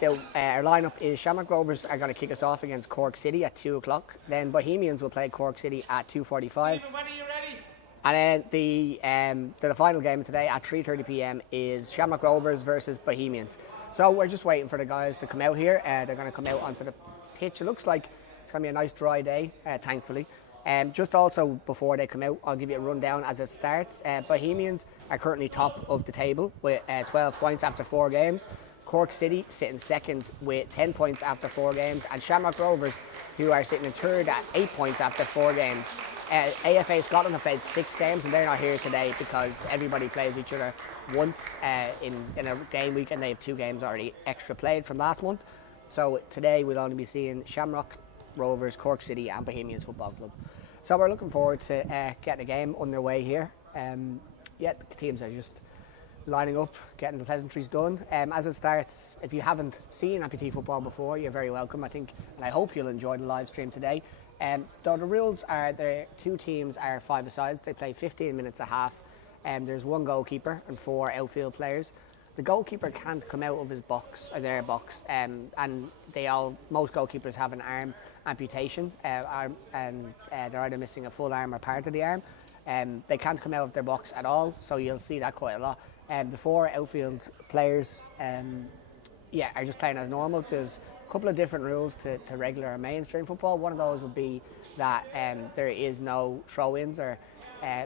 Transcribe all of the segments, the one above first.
Our lineup is Shamrock Rovers are going to kick us off against Cork City at 2 o'clock. Then Bohemians will play Cork City at 2:45. Stephen, when are you ready? And then the final game today at 3:30 p.m. is Shamrock Rovers versus Bohemians. So we're just waiting for the guys to come out here. They're going to come out onto the pitch. It looks like it's going to be a nice dry day, thankfully. Just also before they come out, I'll give you a rundown as it starts. Bohemians are currently top of the table with 12 points after 4 games. Cork City sitting second with 10 points after 4 games, and Shamrock Rovers, who are sitting in third at 8 points after 4 games. AFA Scotland have played 6 games and they're not here today because everybody plays each other once in a game week, and they have 2 games already extra played from last month. So today we'll only be seeing Shamrock Rovers, Cork City and Bohemians Football Club. So we're looking forward to getting the game underway here. The teams are just lining up, getting the pleasantries done. As it starts, if you haven't seen Amputee football before, you're very welcome, I think, and I hope you'll enjoy the live stream today. So the rules are, the 2 teams are 5-a-sides. They play 15 minutes a half. There's 1 goalkeeper and 4 outfield players. The goalkeeper can't come out of his box or their box, and most goalkeepers have an arm amputation, and they're either missing a full arm or part of the arm. They can't come out of their box at all, so you'll see that quite a lot. The 4 outfield players are just playing as normal. There's a couple of different rules to regular or mainstream football. One of those would be that there is no throw-ins, or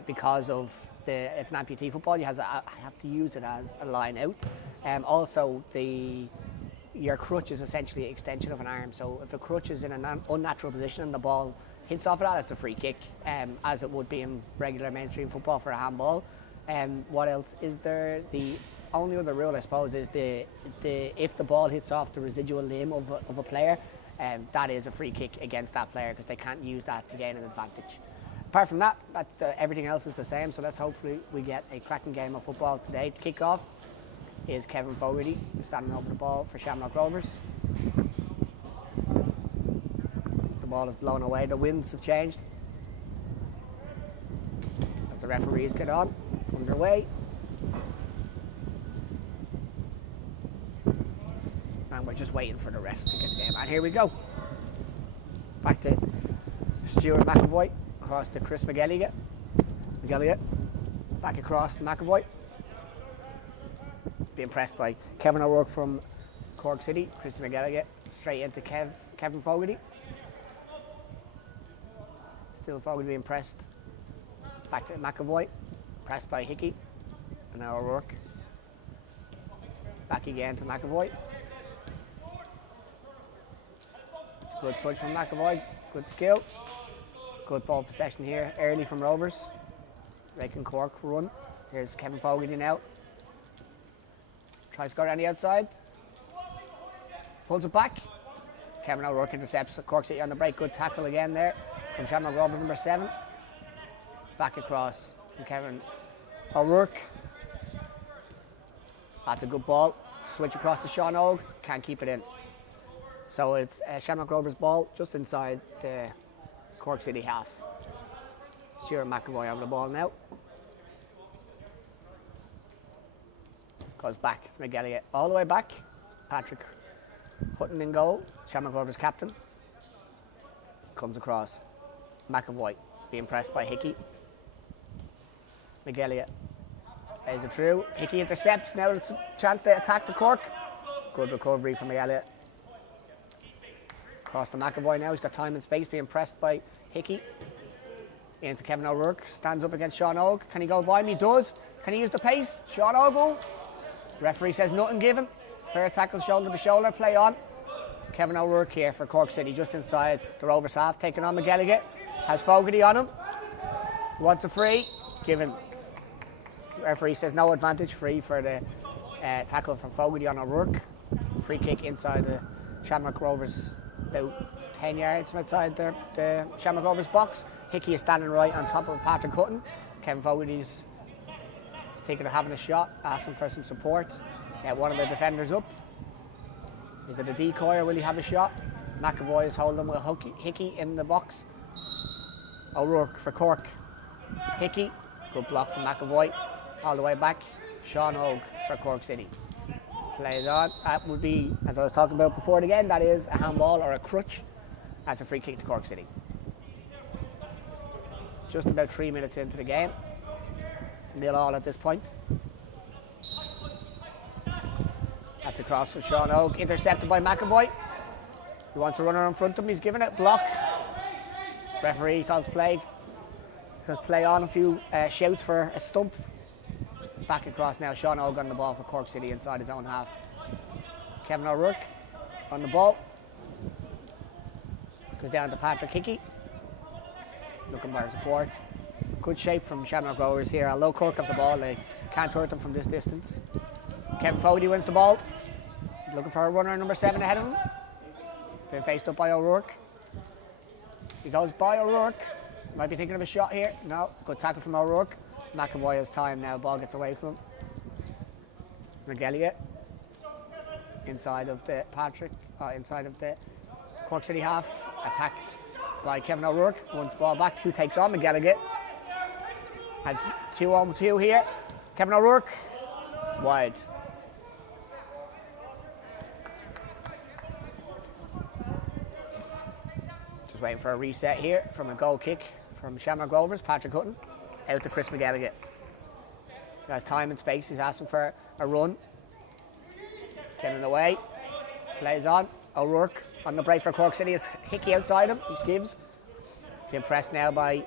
because of it's an amputee football, you have to use it as a line out. Also, your crutch is essentially an extension of an arm. So if a crutch is in an unnatural position and the ball hits off of that, it's a free kick, as it would be in regular mainstream football for a handball. What else is there? The only other rule, I suppose, is if the ball hits off the residual limb of a player, that is a free kick against that player because they can't use that to gain an advantage. Apart from that, everything else is the same, so let's hopefully we get a cracking game of football today. To kick off is Kevin Fogarty standing over the ball for Shamrock Rovers. The ball is blown away, the winds have changed. As the referees get on, underway. And we're just waiting for the refs to get the game. And here we go. Back to Stuart McAvoy. Across to Chris McGilligan. Back across to McAvoy. Being pressed by Kevin O'Rourke from Cork City. Chris McGilligan straight into Kevin Fogarty. Still Fogarty being pressed. Back to McAvoy. Pressed by Hickey. And now O'Rourke. Back again to McAvoy. It's a good touch from McAvoy. Good skill. Good ball possession here, early from Rovers. Making Cork run. Here's Kevin Fogarty now. Tries to go around the outside. Pulls it back. Kevin O'Rourke intercepts Cork City on the break. Good tackle again there from Shamrock Rovers number 7. Back across from Kevin O'Rourke. That's a good ball. Switch across to Sean Og. Can't keep it in. So it's Shamrock Rovers ball just inside the Cork City half. Stuart McAvoy over the ball now. Goes back to McGilligan all the way back. Patrick Hutton in goal. Shamrock Rovers captain. Comes across. McAvoy being pressed by Hickey. McGilligan plays it through. Hickey intercepts. Now it's a chance to attack for Cork. Good recovery from McGilligan. Across to McAvoy now. He's got time and space, being pressed by Hickey. Into Kevin O'Rourke. Stands up against Sean Og. Can he go by him? He does. Can he use the pace? Sean Og. Referee says nothing given. Fair tackle, shoulder to shoulder. Play on. Kevin O'Rourke here for Cork City, just inside the Rovers half. Taking on McGilligan. Has Fogarty on him. Wants a free. Given. Referee says no advantage. Free for the tackle from Fogarty on O'Rourke. Free kick inside the Shamrock Rovers, about 10 yards from outside the Shamrock Rovers box. Hickey is standing right on top of Patrick Hutton. Kevin Fogarty's thinking of having a shot, asking for some support. One of the defenders up. Is it a decoy or will he have a shot? McAvoy is holding with Hickey in the box. O'Rourke for Cork. Hickey, good block from McAvoy. All the way back. Sean Og for Cork City. Plays on. That would be, as I was talking about before again, that is a handball or a crutch. That's a free kick to Cork City. Just about 3 minutes into the game. 0-0 at this point. That's a cross from Sean Oak. Intercepted by McAvoy. He wants a runner in front of him. He's given it. Block. Referee calls play. Says play on. A few shouts for a stump. Back across now. Sean Oak on the ball for Cork City inside his own half. Kevin O'Rourke on the ball. Goes down to Patrick Hickey. Looking for support. Good shape from Shamrock Rovers here. Although Cork have the ball, they can't hurt them from this distance. Kevin Fogarty wins the ball. Looking for a runner number 7 ahead of him. Been faced up by O'Rourke. He goes by O'Rourke. Might be thinking of a shot here. No. Good tackle from O'Rourke. McAvoy has time now. Ball gets away from him. McGilligan. Inside of the inside of the Cork City half. Attacked by Kevin O'Rourke. Once ball back. Who takes on McGilligan. Has 2-on-2 here. Kevin O'Rourke. Wide. Just waiting for a reset here from a goal kick from Shamrock Rovers. Patrick Hutton. Out to Chris McGilligan. He has time and space. He's asking for a run. Getting away. Plays on. O'Rourke on the break for Cork City. Is Hickey outside him. He skives. Being pressed now by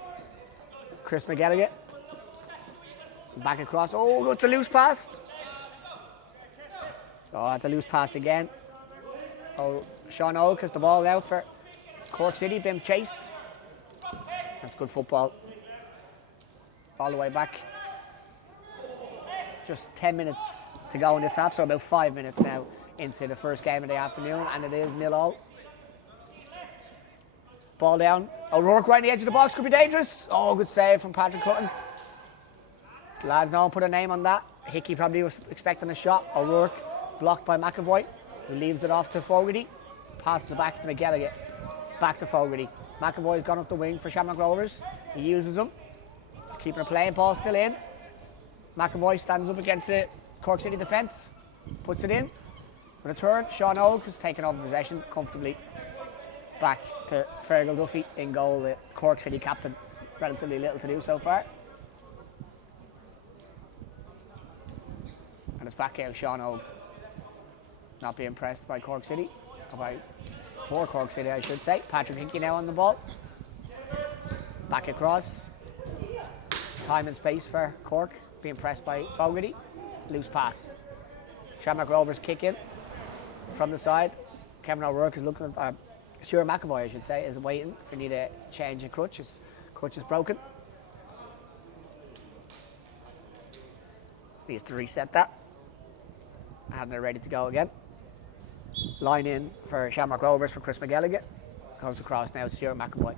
Chris McGilligan. Back across. Oh, it's a loose pass. Oh, it's a loose pass again. Oh, Sean Oak has the ball out for Cork City. Been chased. That's good football. All the way back. Just 10 minutes to go in this half, so about 5 minutes now into the first game of the afternoon, and it is 0-0. Ball down. O'Rourke right on the edge of the box, could be dangerous. Oh, good save from Patrick Hutton. The lads don't put a name on that. Hickey probably was expecting a shot. O'Rourke blocked by McAvoy, who leaves it off to Fogarty. Passes it back to McGilligan. Back to Fogarty. McAvoy's gone up the wing for Shamrock Rovers. He uses them. He's keeping a playing ball still in. McAvoy stands up against the Cork City defence. Puts it in. With a turn, Sean Oak has taken over possession comfortably. Back to Fergal Duffy in goal, the Cork City captain. Relatively little to do so far. And it's back out, Sean Oak. Not being pressed by Cork City. For Cork City, I should say. Patrick Hickey now on the ball. Back across. Time and space for Cork. Being pressed by Fogarty. Loose pass. Shamrock Rovers kick in from the side. Kevin O'Rourke is looking at Stuart McAvoy, I should say, is waiting if we need a change of crutch. His crutch is broken. Just needs to reset that. And they're ready to go again. Line in for Shamrock Rovers for Chris McGilligan. Comes across now to Stuart McAvoy.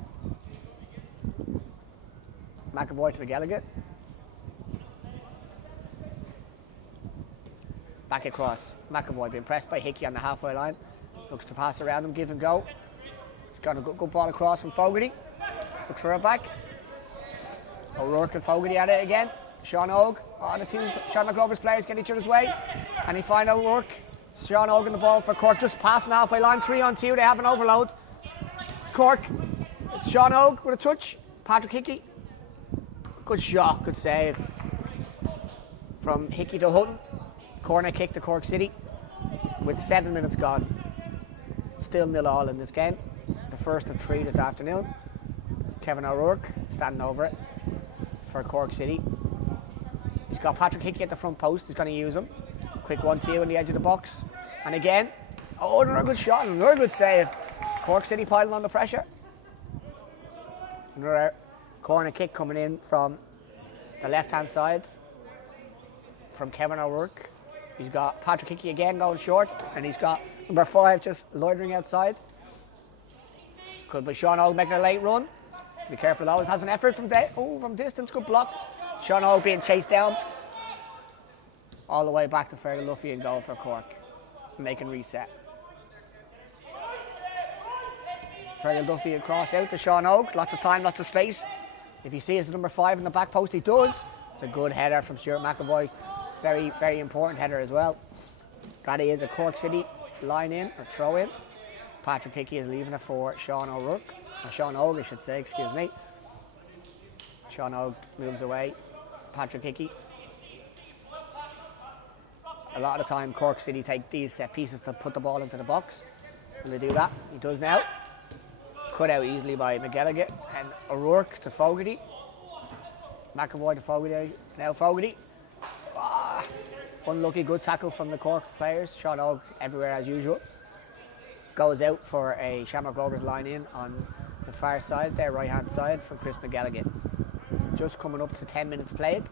McAvoy to McGilligan. Back across. McAvoy being pressed by Hickey on the halfway line. Looks to pass around him, give and go. He's got a good ball across from Fogarty. Looks for it back. O'Rourke and Fogarty at it again. Sean Oak. Oh, the two Shamrock Rovers players get each other's way. Can he find O'Rourke? Sean Oak in the ball for Cork. Just passing the halfway line. 3-on-2. They have an overload. It's Cork. It's Sean Oak with a touch. Patrick Hickey. Good shot. Good save. From Hickey to Hutton. Corner kick to Cork City. With 7 minutes gone. Still 0-0 in this game. The first of 3 this afternoon. Kevin O'Rourke standing over it for Cork City. He's got Patrick Hickey at the front post. He's going to use him. Quick 1-2 on the edge of the box. And again, another good shot and another good save. Cork City piling on the pressure. Another corner kick coming in from the left-hand side from Kevin O'Rourke. He's got Patrick Hickey again going short, and he's got number 5 just loitering outside. Could be Sean Oak making a late run. Be careful though, has an effort from distance, good block. Sean Oak being chased down. All the way back to Fergal Duffy and goal for Cork. Making reset. Fergal Duffy across out to Sean Oak. Lots of time, lots of space. If he sees the number 5 in the back post, he does. It's a good header from Stuart McAvoy. Very, very important header as well. That is a Cork City line in, or throw in. Patrick Hickey is leaving it for Sean O'Rourke. Or Sean Og, I should say, excuse me. Sean Og moves away. Patrick Hickey. A lot of the time, Cork City take these set pieces to put the ball into the box. Will they do that? He does now. Cut out easily by McGilligan. And O'Rourke to Fogarty. McAvoy to Fogarty. Now Fogarty. Unlucky, good tackle from the Cork players. Sean Og everywhere as usual. Goes out for a Shamrock Rovers line in on the far side, their right hand side for Chris McGilligan. Just coming up to 10 minutes played.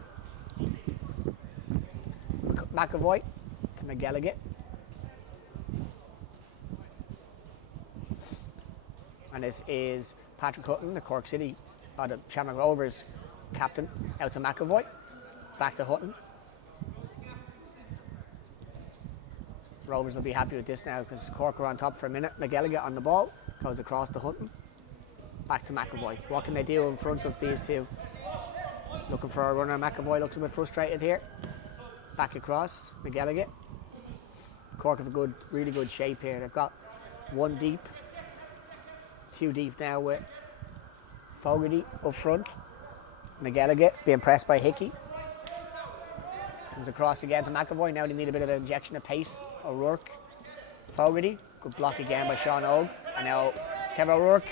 McAvoy to McGilligan. And this is Patrick Hutton, the Cork City, or the Shamrock Rovers captain, out to McAvoy. Back to Hutton. Rovers will be happy with this now because Cork are on top for a minute. McGilligan on the ball, goes across to Hutton. Back to McAvoy. What can they do in front of these two? Looking for a runner. McAvoy looks a bit frustrated here. Back across, McGilligan. Cork have a good, really good shape here. They've got one deep, two deep now with Fogarty up front. McGilligan being pressed by Hickey. Comes across again to McAvoy. Now they need a bit of an injection of pace. O'Rourke, Fogarty. Good block again by Sean Og. And now Kevin O'Rourke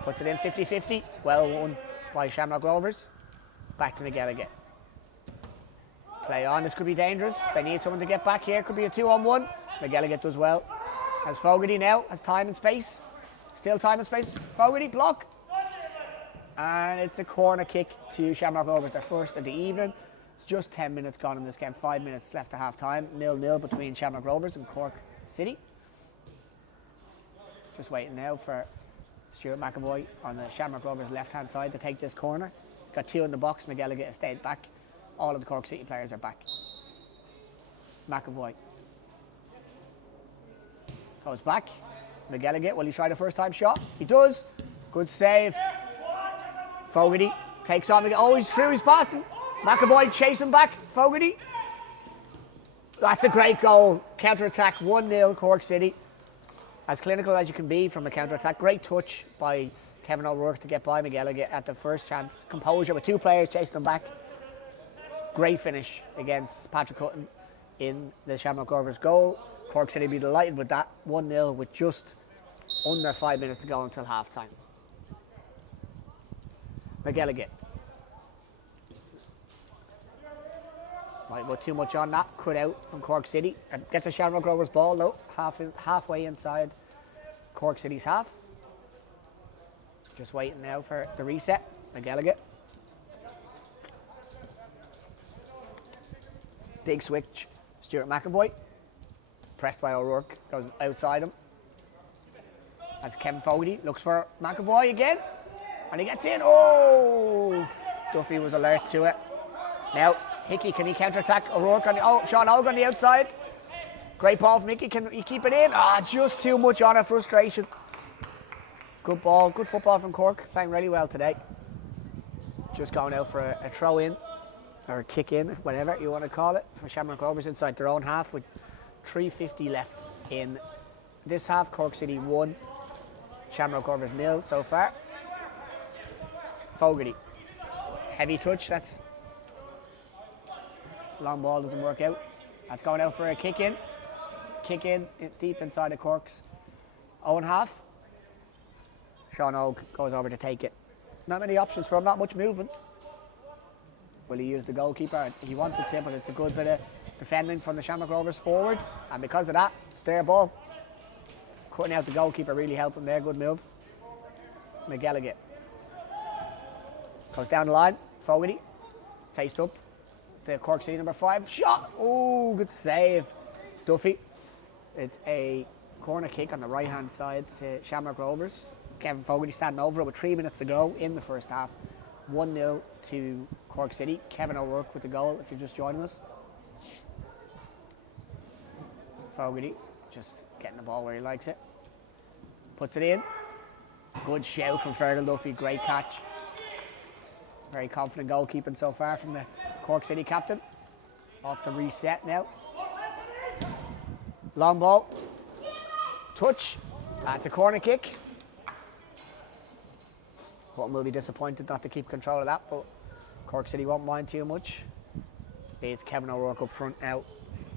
puts it in 50-50. Well won by Shamrock Rovers. Back to McGilligan. Play on. This could be dangerous. They need someone to get back here. Could be a 2-on-1. McGilligan does well. Has Fogarty now. Has time and space. Still time and space. Fogarty, block. And it's a corner kick to Shamrock Rovers. Their first of the evening. It's just 10 minutes gone in this game. 5 minutes left to half time. 0-0 between Shamrock Rovers and Cork City. Just waiting now for Stuart McAvoy on the Shamrock Rovers left hand side to take this corner. Got two in the box. McGilligan has stayed back. All of the Cork City players are back. McAvoy goes back. McGilligan, will he try the first time shot? He does. Good save. Fogarty takes on the... Oh, he's through. He's past him. McAvoy chasing back. Fogarty. That's a great goal. Counter-attack, 1-0 Cork City. As clinical as you can be from a counter-attack. Great touch by Kevin O'Rourke to get by McGilligan at the first chance. Composure with two players chasing them back. Great finish against Patrick Hutton in the Shamrock Rovers goal. Cork City will be delighted with that. 1-0 with just under 5 minutes to go until half-time. McGilligan. Might go too much on that. Cut out from Cork City. And gets a Shamrock Rovers ball though. Halfway inside Cork City's half. Just waiting now for the reset. McGilligan. Big switch. Stuart McAvoy. Pressed by O'Rourke. Goes outside him. As Kevin Fogarty looks for McAvoy again. And he gets in. Oh! Duffy was alert to it. Now, Hickey, can he counter-attack O'Rourke? Sean Og on the outside. Great ball from Hickey. Can he keep it in? Just too much on it. Frustration. Good ball. Good football from Cork. Playing really well today. Just going out for a throw-in. Or a kick-in, whatever you want to call it. For Shamrock Rovers inside their own half with 3:50 left in this half. Cork City 1. Shamrock Rovers 0 so far. Fogarty. Heavy touch. That's... Long ball doesn't work out. That's going out for a kick in. Kick in deep inside the Cork's own half. Sean Og goes over to take it. Not many options for him, not much movement. Will he use the goalkeeper? He wanted to, but it's a good bit of defending from the Shamrock Rovers forwards. And because of that, it's their ball. Cutting out the goalkeeper really helped him there. Good move. McGilligan. Goes down the line. Fogarty. Faced up. The Cork City number 5. Shot! Oh, good save. Duffy. It's a corner kick on the right-hand side to Shamrock Rovers. Kevin Fogarty standing over it with 3 minutes to go in the first half. 1-0 to Cork City. Kevin O'Rourke with the goal, if you're just joining us. Fogarty just getting the ball where he likes it. Puts it in. Good shout from Fergal Duffy. Great catch. Very confident goalkeeping so far from the Cork City captain. Off the reset now. Long ball. Touch. That's a corner kick. Hutton will be disappointed not to keep control of that, but Cork City won't mind too much. It's Kevin O'Rourke up front now.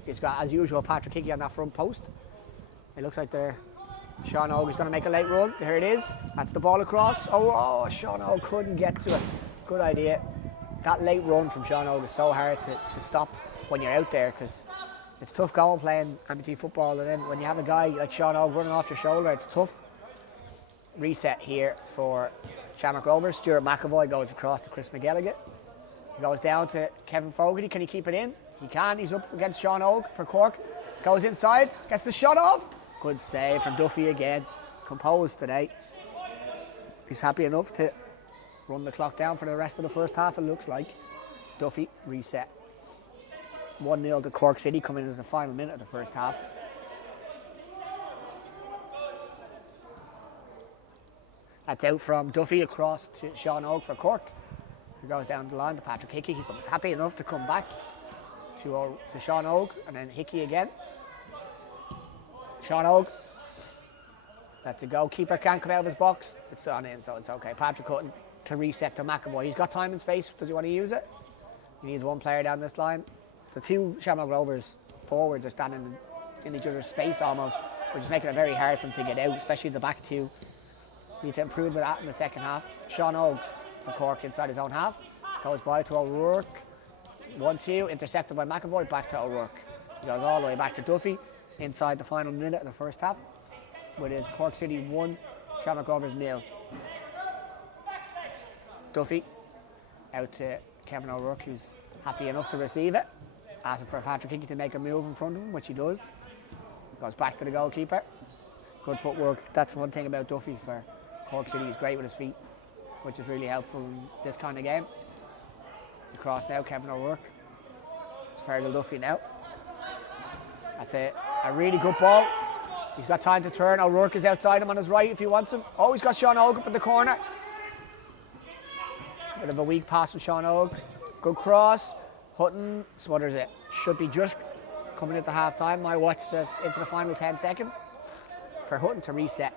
He's got, as usual, Patrick Hickey on that front post. It looks like Sean Og is going to make a late run. There it is. That's the ball across. Oh, Sean Og couldn't get to it. Good idea. That late run from Sean Og is so hard to stop when you're out there, because it's tough going playing amputee football, and then when you have a guy like Sean Og running off your shoulder, it's tough. Reset here for Shamrock Rovers. Stuart McAvoy goes across to Chris McGilligan. He goes down to Kevin Fogarty. Can he keep it in? He can. He's up against Sean Og for Cork. Goes inside. Gets the shot off. Good save from Duffy again. Composed today. He's happy enough to run the clock down for the rest of the first half, it looks like. Duffy, reset. 1-0 to Cork City coming into the final minute of the first half. That's out from Duffy across to Sean Og for Cork. He goes down the line to Patrick Hickey. He comes happy enough to come back to Sean Og, and then Hickey again. Sean Og. That's a go. Keeper can't come out of his box. It's on in, so it's okay. Patrick Hutton to reset to McAvoy. He's got time and space. Does he want to use it? He needs one player down this line. The two Shamrock Rovers forwards are standing in each other's space almost, which is making it very hard for them to get out, especially the back two. Need to improve with that in the second half. Sean Og for Cork inside his own half. Goes by to O'Rourke. 1-2, intercepted by McAvoy, back to O'Rourke. He goes all the way back to Duffy inside the final minute of the first half. With his Cork City 1, Shamrock Rovers 0. Duffy out to Kevin O'Rourke, who's happy enough to receive it. Asking for Patrick Hickey to make a move in front of him, which he does. Goes back to the goalkeeper. Good footwork. That's one thing about Duffy for Cork City. He's great with his feet, which is really helpful in this kind of game. It's across now, Kevin O'Rourke. It's Fergal Duffy now. That's a really good ball. He's got time to turn. O'Rourke is outside him on his right if he wants him. Oh, he's got Sean Og up in the corner. Bit of a weak pass from Sean Og. Good cross. Hutton smothers it. Should be just coming into half time. My watch says into the final 10 seconds for Hutton to reset.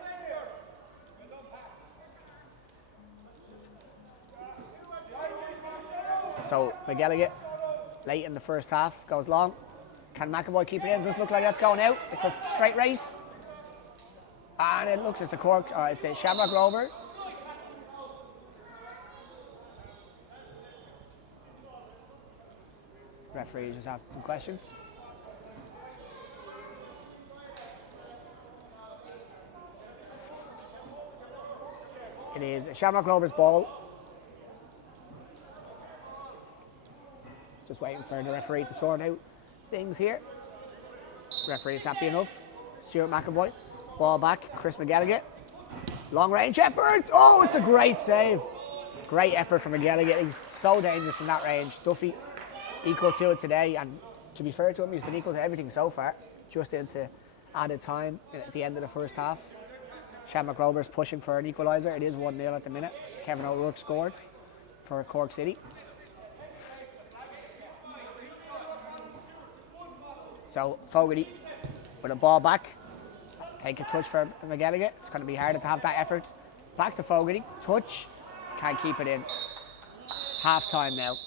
So McGilligan, late in the first half, goes long. Can McAvoy keep it in? Doesn't look like that's going out. It's a straight race. And it looks, it's a Shamrock Rover. Referee just asked some questions. It is a Shamrock Rovers ball. Just waiting for the referee to sort out things here. Referee is happy enough. Stuart McAvoy. Ball back. Chris McGilligan. Long range effort. Oh, it's a great save. Great effort from McGilligan. He's so dangerous from that range. Duffy equal to it today, and to be fair to him, he's been equal to everything so far. Just into added time at the end of the first half. Shamrock Rovers pushing for an equaliser. It is 1-0 at the minute. Kevin O'Rourke scored for Cork City. So Fogarty with a ball back. Take a touch for McGilligan. It's going to be harder to have that effort. Back to Fogarty. Touch. Can't keep it in. Half time now.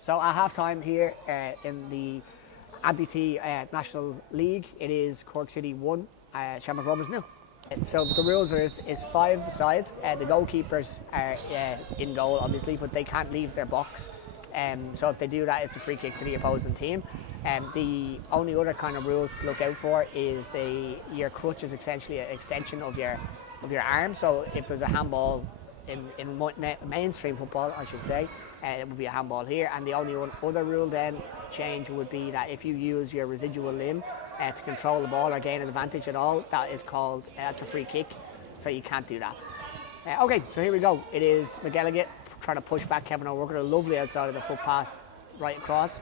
So at half time here in the Amputee National League, it is Cork City 1, Shamrock Rovers 0. So the rules is 5 aside. The goalkeepers are in goal, obviously, but they can't leave their box. So if they do that, it's a free kick to the opposing team. The only other kind of rules to look out for is your crutch is essentially an extension of your arm. So if there's a handball in mainstream football, I should say, it would be a handball here. And the only other rule then change would be that if you use your residual limb to control the ball or gain an advantage at all, that is called that's a free kick. So you can't do that. Okay, so here we go. It is McGilligan trying to push back Kevin O'Rourke. A lovely outside of the foot pass right across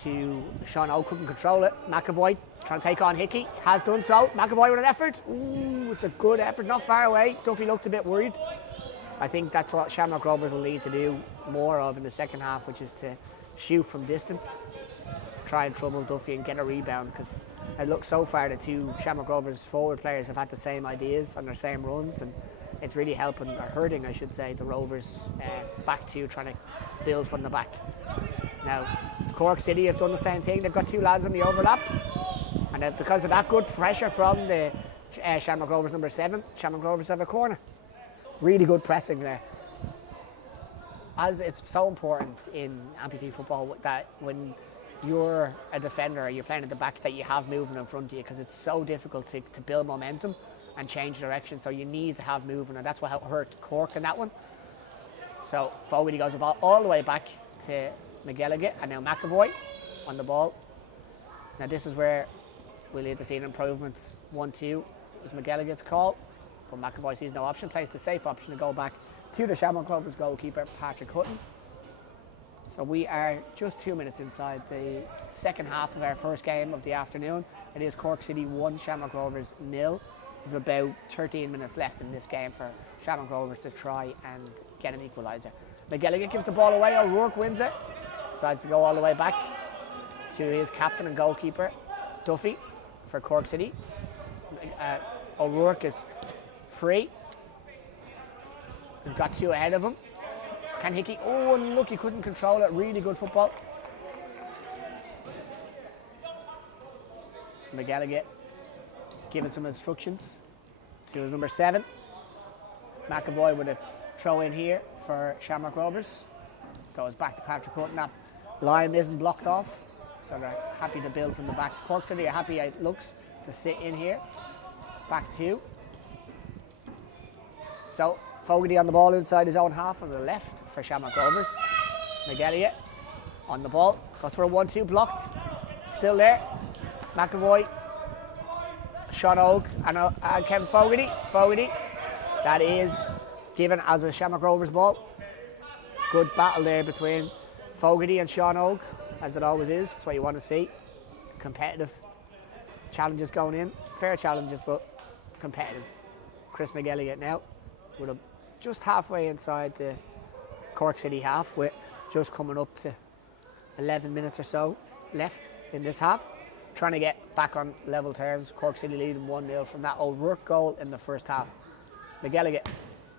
to Sean Og. Couldn't control it. McAvoy trying to take on Hickey. Has done so. McAvoy with an effort. Ooh, it's a good effort. Not far away. Duffy looked a bit worried. I think that's what Shamrock Rovers will need to do more of in the second half, which is to shoot from distance. try and trouble Duffy and get a rebound, because it looks so far the two Shamrock Rovers forward players have had the same ideas on their same runs, and it's really helping, or hurting I should say, the Rovers back two trying to build from the back. Now Cork City have done the same thing. They've got two lads on the overlap, and because of that good pressure from the Shamrock Rovers number 7, Shamrock Rovers have a corner. Really good pressing there. As it's so important in amputee football that when you're a defender or you're playing at the back, that you have movement in front of you, because it's so difficult to build momentum and change direction. So you need to have movement, and that's what hurt Cork in that one. So Fogarty goes the ball all the way back to McGilligan, and now McAvoy on the ball. Now this is where we'll need to see an improvement. 1-2 is McGilligan's call, but McAvoy sees no option, plays the safe option to go back to the Shamrock Rovers goalkeeper, Patrick Hutton. So we are just 2 minutes inside the second half of our first game of the afternoon. It is Cork City 1, Shamrock Rovers 0. We've about 13 minutes left in this game for Shamrock Rovers to try and get an equaliser. McGilligan gives the ball away, O'Rourke wins it, decides to go all the way back to his captain and goalkeeper, Duffy, for Cork City. O'Rourke is free. He's got two ahead of him. Can Hickey? Oh, unlucky, couldn't control it. Really good football. McGilligan giving some instructions to his number 7. McAvoy with a throw in here for Shamrock Rovers. Goes back to Patrick Hutton. That line isn't blocked off, so they're happy to build from the back. Cork City are happy it looks to sit in here. Back 2. So Fogarty on the ball inside his own half on the left for Shamrock Rovers. McGilligan on the ball, goes for a 1-2, blocked. Still there. McAvoy, Sean Oak, and Kevin Fogarty. Fogarty, that is given as a Shamrock Rovers ball. Good battle there between Fogarty and Sean Oak, as it always is. That's what you want to see. Competitive challenges going in. Fair challenges, but competitive. Chris McGilligan now with a just halfway inside the Cork City half, with just coming up to 11 minutes or so left in this half. Trying to get back on level terms. Cork City leading 1-0 from that O'Rourke goal in the first half. McGilligan,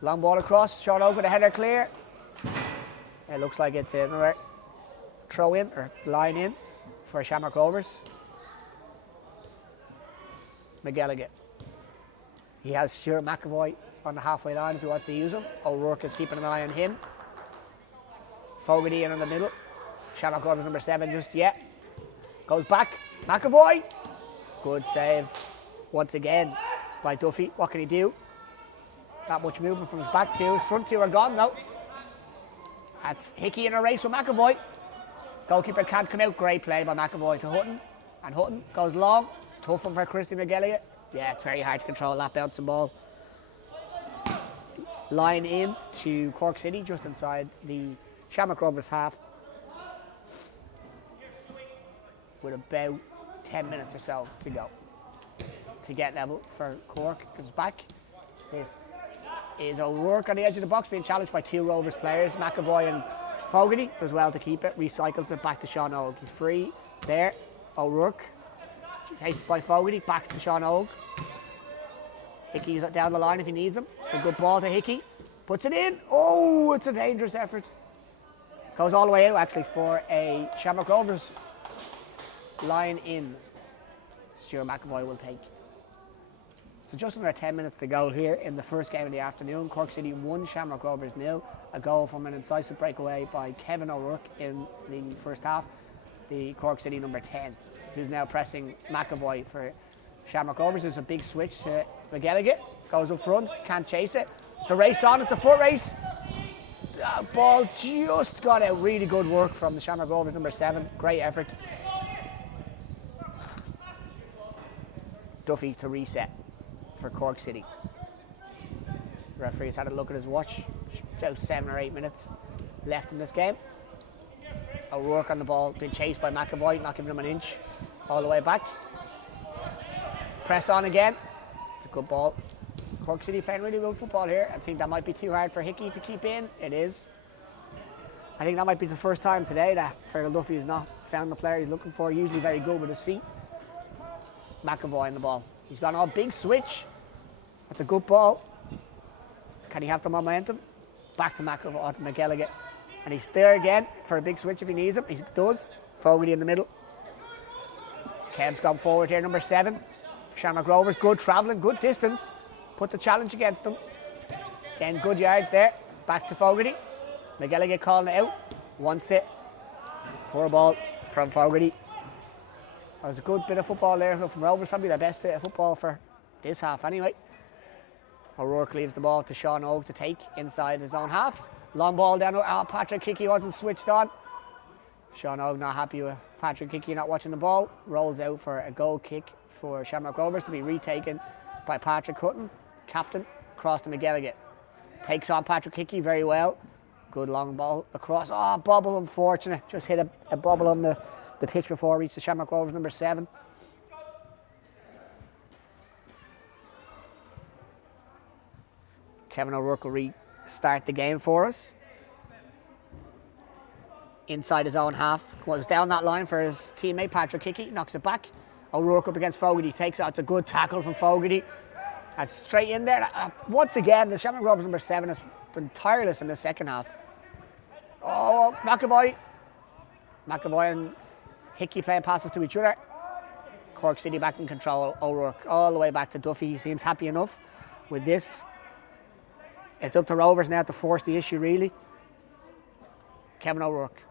long ball across, Sean Oak with a header clear. It looks like it's another throw in or line in for Shamrock Rovers. McGilligan. He has Stuart McAvoy on the halfway line if he wants to use him. O'Rourke is keeping an eye on him. Fogarty in the middle. Shamrock Rovers number 7 just yet. Goes back. McAvoy. Good save once again by Duffy. What can he do? Not much movement from his back two. His front two are gone though. That's Hickey in a race with McAvoy. Goalkeeper can't come out. Great play by McAvoy to Hutton. And Hutton goes long. Tough one for Christy McGilligan. Yeah, it's very hard to control that bouncing ball. Line in to Cork City just inside the Shamrock Rovers half, with about 10 minutes or so to go to get level for Cork. Comes back. This is O'Rourke on the edge of the box being challenged by two Rovers players, McAvoy and Fogarty. Does well to keep it, recycles it back to Sean Oak. He's free there. O'Rourke chased by Fogarty, back to Sean Oak. Hickey's down the line if he needs him. It's a good ball to Hickey. Puts it in. Oh, it's a dangerous effort. Goes all the way out actually for a Shamrock Rovers line in. Stuart McAvoy will take. So just under 10 minutes to go here in the first game of the afternoon. Cork City 1, Shamrock Rovers 0. A goal from an incisive breakaway by Kevin O'Rourke in the first half. The Cork City number 10, who's now pressing McAvoy for Shamrock Rovers. There's a big switch to McGilligan. Goes up front, can't chase it. It's a race on, it's a foot race. Ball just got out. Really good work from the Shamrock Rovers number 7. Great effort. Duffy to reset for Cork City. The referee's had a look at his watch. About 7 or 8 minutes left in this game. O'Rourke on the ball, being chased by McAvoy, not giving him an inch. All the way back. Press on again. It's a good ball. Cork City playing really good football here. I think that might be too hard for Hickey to keep in. It is. I think that might be the first time today that Fergal Duffy is not found the player he's looking for. Usually very good with his feet. McAvoy in the ball. He's gone on big switch. That's a good ball. Can he have the momentum? Back to McAvoy, to McGilligan. And he's there again for a big switch if he needs him. He does. Fogarty in the middle. Kev's gone forward here, number 7. Shamrock Rovers, good travelling, good distance. Put the challenge against them. Again, good yards there. Back to Fogarty. McGilligan calling it out. Wants it. Poor ball from Fogarty. That was a good bit of football there from Rovers. Probably their best bit of football for this half anyway. O'Rourke leaves the ball to Sean Og to take inside his own half. Long ball down. Patrick Hickey wasn't switched on. Sean Og not happy with Patrick Hickey not watching the ball. Rolls out for a goal kick for Shamrock Rovers to be retaken by Patrick Hutton, captain, across to McGilligan. Takes on Patrick Hickey very well. Good long ball across. Bobble, unfortunate. Just hit a bobble on the pitch before it reached the Shamrock Rovers, number 7. Kevin O'Rourke will restart the game for us. Inside his own half. Goes down that line for his teammate Patrick Hickey. Knocks it back. O'Rourke up against Fogarty. Takes it. It's a good tackle from Fogarty. That's straight in there. Once again, the Shamrock Rovers number 7 has been tireless in the second half. McAvoy. McAvoy and Hickey playing passes to each other. Cork City back in control. O'Rourke all the way back to Duffy. He seems happy enough with this. It's up to Rovers now to force the issue, really. Kevin O'Rourke,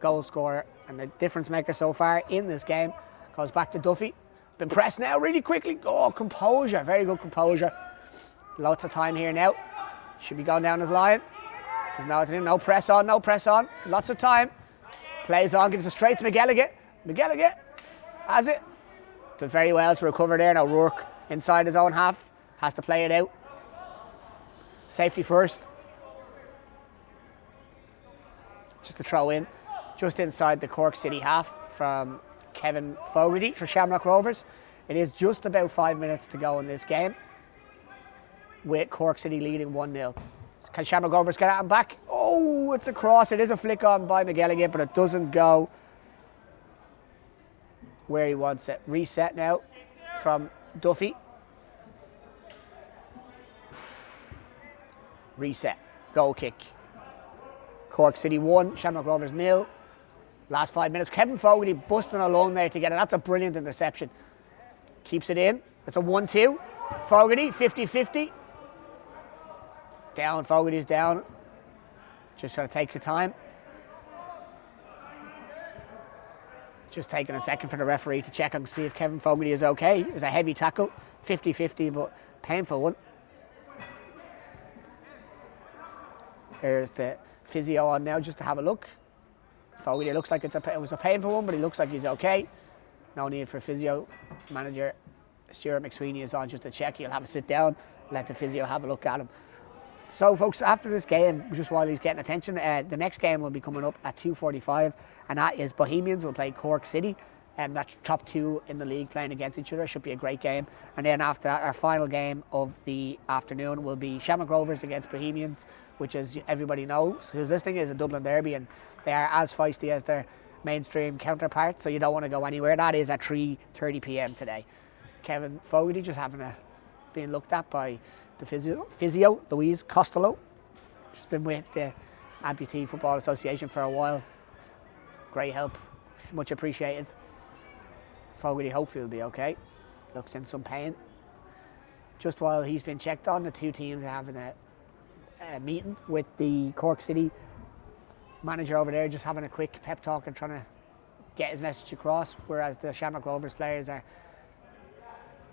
goal scorer and the difference maker so far in this game, goes back to Duffy. Been pressed now really quickly. Composure, very good composure. Lots of time here now. Should be going down his line. Doesn't know what to do. No press on, no press on. Lots of time. Plays on, gives it straight to McGilligan. McGilligan has it. Does very well to recover there. Now O'Rourke inside his own half. Has to play it out. Safety first. Just a throw in. Just inside the Cork City half from Kevin Fogarty for Shamrock Rovers. It is just about 5 minutes to go in this game, with Cork City leading 1-0. Can Shamrock Rovers get at him back? It's a cross. It is a flick on by McGilligan, but it doesn't go where he wants it. Reset now from Duffy. Reset. Goal kick. Cork City 1, Shamrock Rovers 0. Last 5 minutes. Kevin Fogarty busting along there to get it. That's a brilliant interception. Keeps it in. It's a 1-2. Fogarty, 50-50. Down, Fogarty's down. Just going to take your time. Just taking a second for the referee to check and see if Kevin Fogarty is okay. It's a heavy tackle. 50-50, but painful one. There's the physio on now just to have a look. Fogarty looks like it was a painful one, but he looks like he's okay. No need for physio. Manager Stuart McSweeney is on just to check. He'll have a sit down, let the physio have a look at him. So, folks, after this game, just while he's getting attention, the next game will be coming up at 2:45, and that is Bohemians will play Cork City, and that's top 2 in the league playing against each other. Should be a great game. And then after that, our final game of the afternoon will be Shamrock Rovers against Bohemians, which, as everybody knows who's listening, is a Dublin derby, and they are as feisty as their mainstream counterparts, so you don't want to go anywhere. That is at 3:30 p.m. today. Kevin Fogarty just being looked at by the physio, Louise Costello. She's been with the Amputee Football Association for a while. Great help, much appreciated. Fogarty hopefully will be okay. Looks in some pain. Just while he's been checked on, the two teams are having a meeting with the Cork City manager over there, just having a quick pep talk and trying to get his message across, whereas the Shamrock Rovers players are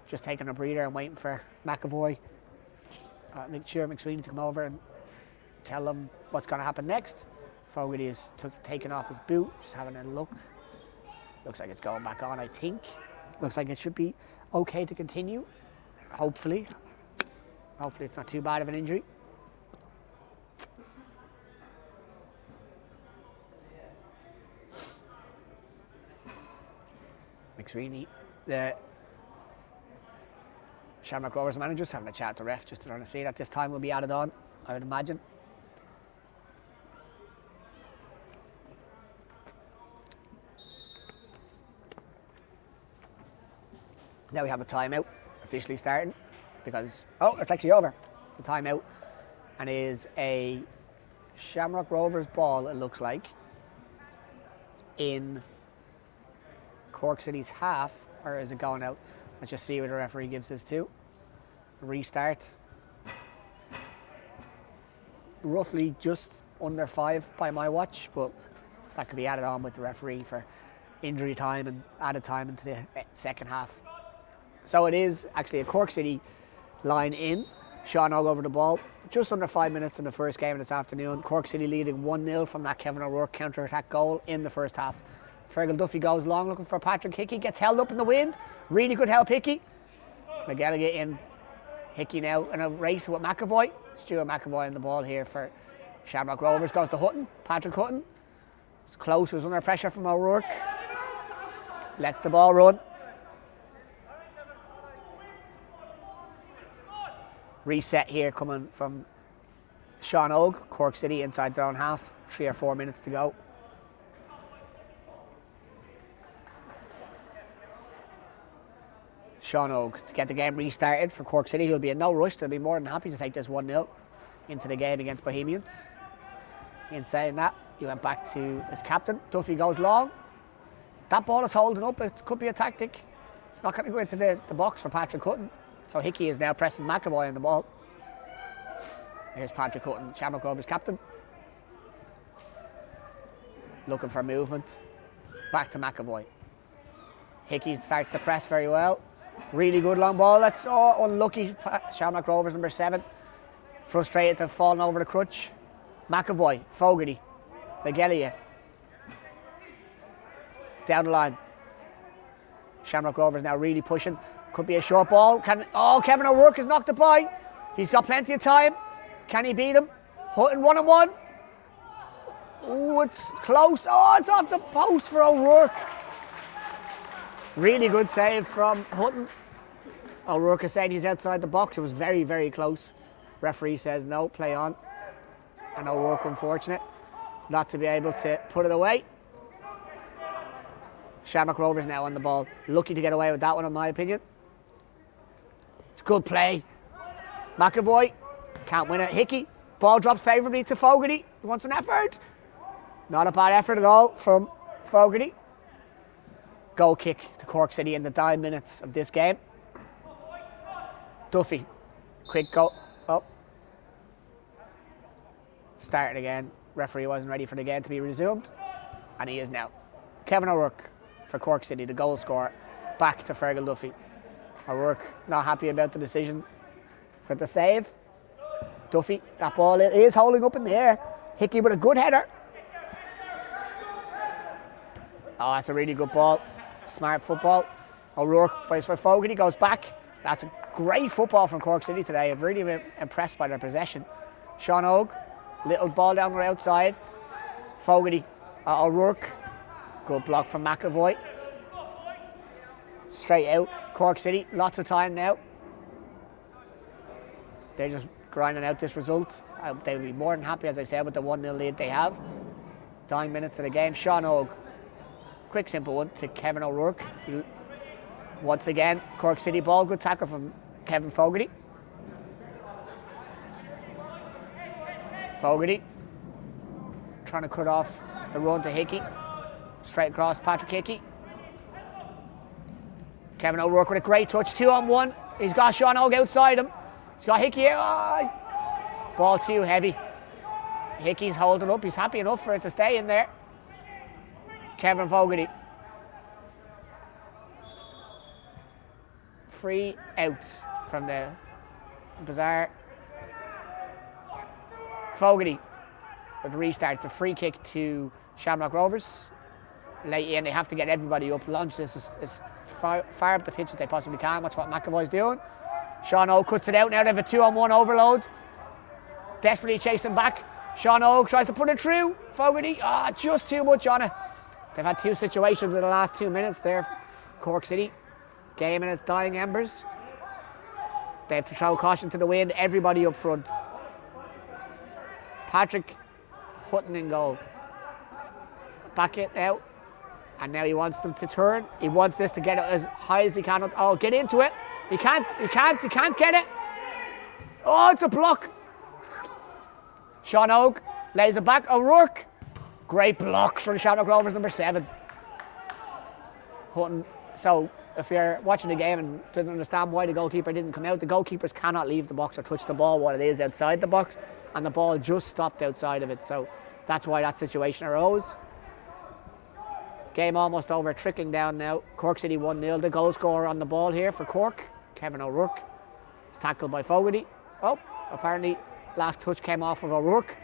just taking a breather and waiting for McAvoy, make sure McSweeney to come over and tell them what's going to happen next. Fogarty is taking off his boot, just having a look. Looks like it's going back on, I think. Looks like it should be okay to continue, hopefully. Hopefully it's not too bad of an injury. McSweeney, the Shamrock Rovers manager, just having a chat to ref, just trying to see that this time will be added on, I would imagine. Now we have a timeout officially starting because, oh, it's actually over. The timeout. And it is a Shamrock Rovers ball, it looks like, in Cork City's half, or is it going out? Let's just see what the referee gives this to. Restart. Roughly just under 5 by my watch, but that could be added on with the referee for injury time and added time into the second half. So it is actually a Cork City line in. Sean Og over the ball. Just under 5 minutes in the first game of this afternoon. Cork City leading 1-0 from that Kevin O'Rourke counter-attack goal in the first half. Fergal Duffy goes long looking for Patrick Hickey. Gets held up in the wind. Really good help, Hickey. McGilligan in. Hickey now in a race with McAvoy. Stuart McAvoy on the ball here for Shamrock Rovers. Goes to Hutton. Patrick Hutton. It's close. Was under pressure from O'Rourke. Lets the ball run. Reset here coming from Sean Og. Cork City inside their own half. 3 or 4 minutes to go. Sean Og to get the game restarted for Cork City. He'll be in no rush. They'll be more than happy to take this 1-0 into the game against Bohemians. In saying that, he went back to his captain. Duffy goes long. That ball is holding up. It could be a tactic. It's not going to go into the box for Patrick Hutton. So Hickey is now pressing McAvoy on the ball. Here's Patrick Hutton, Shamrock Rovers captain. Looking for movement. Back to McAvoy. Hickey starts to press very well. Really good long ball. That's unlucky. Shamrock Rovers number 7. Frustrated to have fallen over the crutch. McAvoy, Fogarty, Begelia. Down the line. Shamrock Rovers now really pushing. Could be a short ball. Kevin O'Rourke has knocked it by. He's got plenty of time. Can he beat him? Hutton 1-on-1. Oh, it's close. Oh, it's off the post for O'Rourke. Really good save from Hutton. O'Rourke is saying he's outside the box. It was very, very close. Referee says no, play on. And O'Rourke, unfortunate not to be able to put it away. Shamrock Rovers now on the ball. Lucky to get away with that one, in my opinion. It's good play. McAvoy can't win it. Hickey, ball drops favourably to Fogarty. He wants an effort. Not a bad effort at all from Fogarty. Goal kick to Cork City in the 9 minutes of this game. Duffy, quick goal. Oh. Started again. Referee wasn't ready for the game to be resumed. And he is now. Kevin O'Rourke for Cork City, the goal scorer. Back to Fergal Duffy. O'Rourke not happy about the decision for the save. Duffy, that ball is holding up in the air. Hickey with a good header. Oh, that's a really good ball. Smart football. O'Rourke plays for Fogarty, goes back. That's a great football from Cork City today. I've really been impressed by their possession. Sean Og, little ball down the outside. Fogarty, O'Rourke. Good block from McAvoy. Straight out. Cork City, lots of time now. They're just grinding out this result. They will be more than happy, as I said, with the 1-0 lead they have. 9 minutes of the game. Sean Og. Quick, simple one to Kevin O'Rourke. Once again, Cork City ball. Good tackle from Kevin Fogarty. Fogarty trying to cut off the run to Hickey. Straight across Patrick Hickey. Kevin O'Rourke with a great touch. 2-on-1. He's got Sean Og outside him. He's got Hickey here. Oh, ball too heavy. Hickey's holding up. He's happy enough for it to stay in there. Kevin Fogarty. Free out from the bizarre. Fogarty with the restart. It's a free kick to Shamrock Rovers. Late in, they have to get everybody up. Launch this as far up the pitch as they possibly can. That's what McAvoy's doing. Sean Og cuts it out now. They have a 2-on-1 overload. Desperately chasing back. Sean Og tries to put it through. Fogarty, just too much on it. They've had 2 situations in the last 2 minutes there. Cork City, game in its dying embers. They have to throw caution to the wind. Everybody up front. Patrick Hutton in goal. Back it now. And now he wants them to turn. He wants this to get it as high as he can. Oh, get into it. He can't get it. Oh, it's a block. Sean Oak lays it back. O'Rourke. Great blocks for the Shamrock Rovers, number 7. Hutton. So if you're watching the game and didn't understand why the goalkeeper didn't come out, the goalkeepers cannot leave the box or touch the ball while it is outside the box, and the ball just stopped outside of it. So that's why that situation arose. Game almost over, trickling down now. Cork City 1-0. The goal scorer on the ball here for Cork, Kevin O'Rourke. It's tackled by Fogarty. Oh, apparently last touch came off of O'Rourke.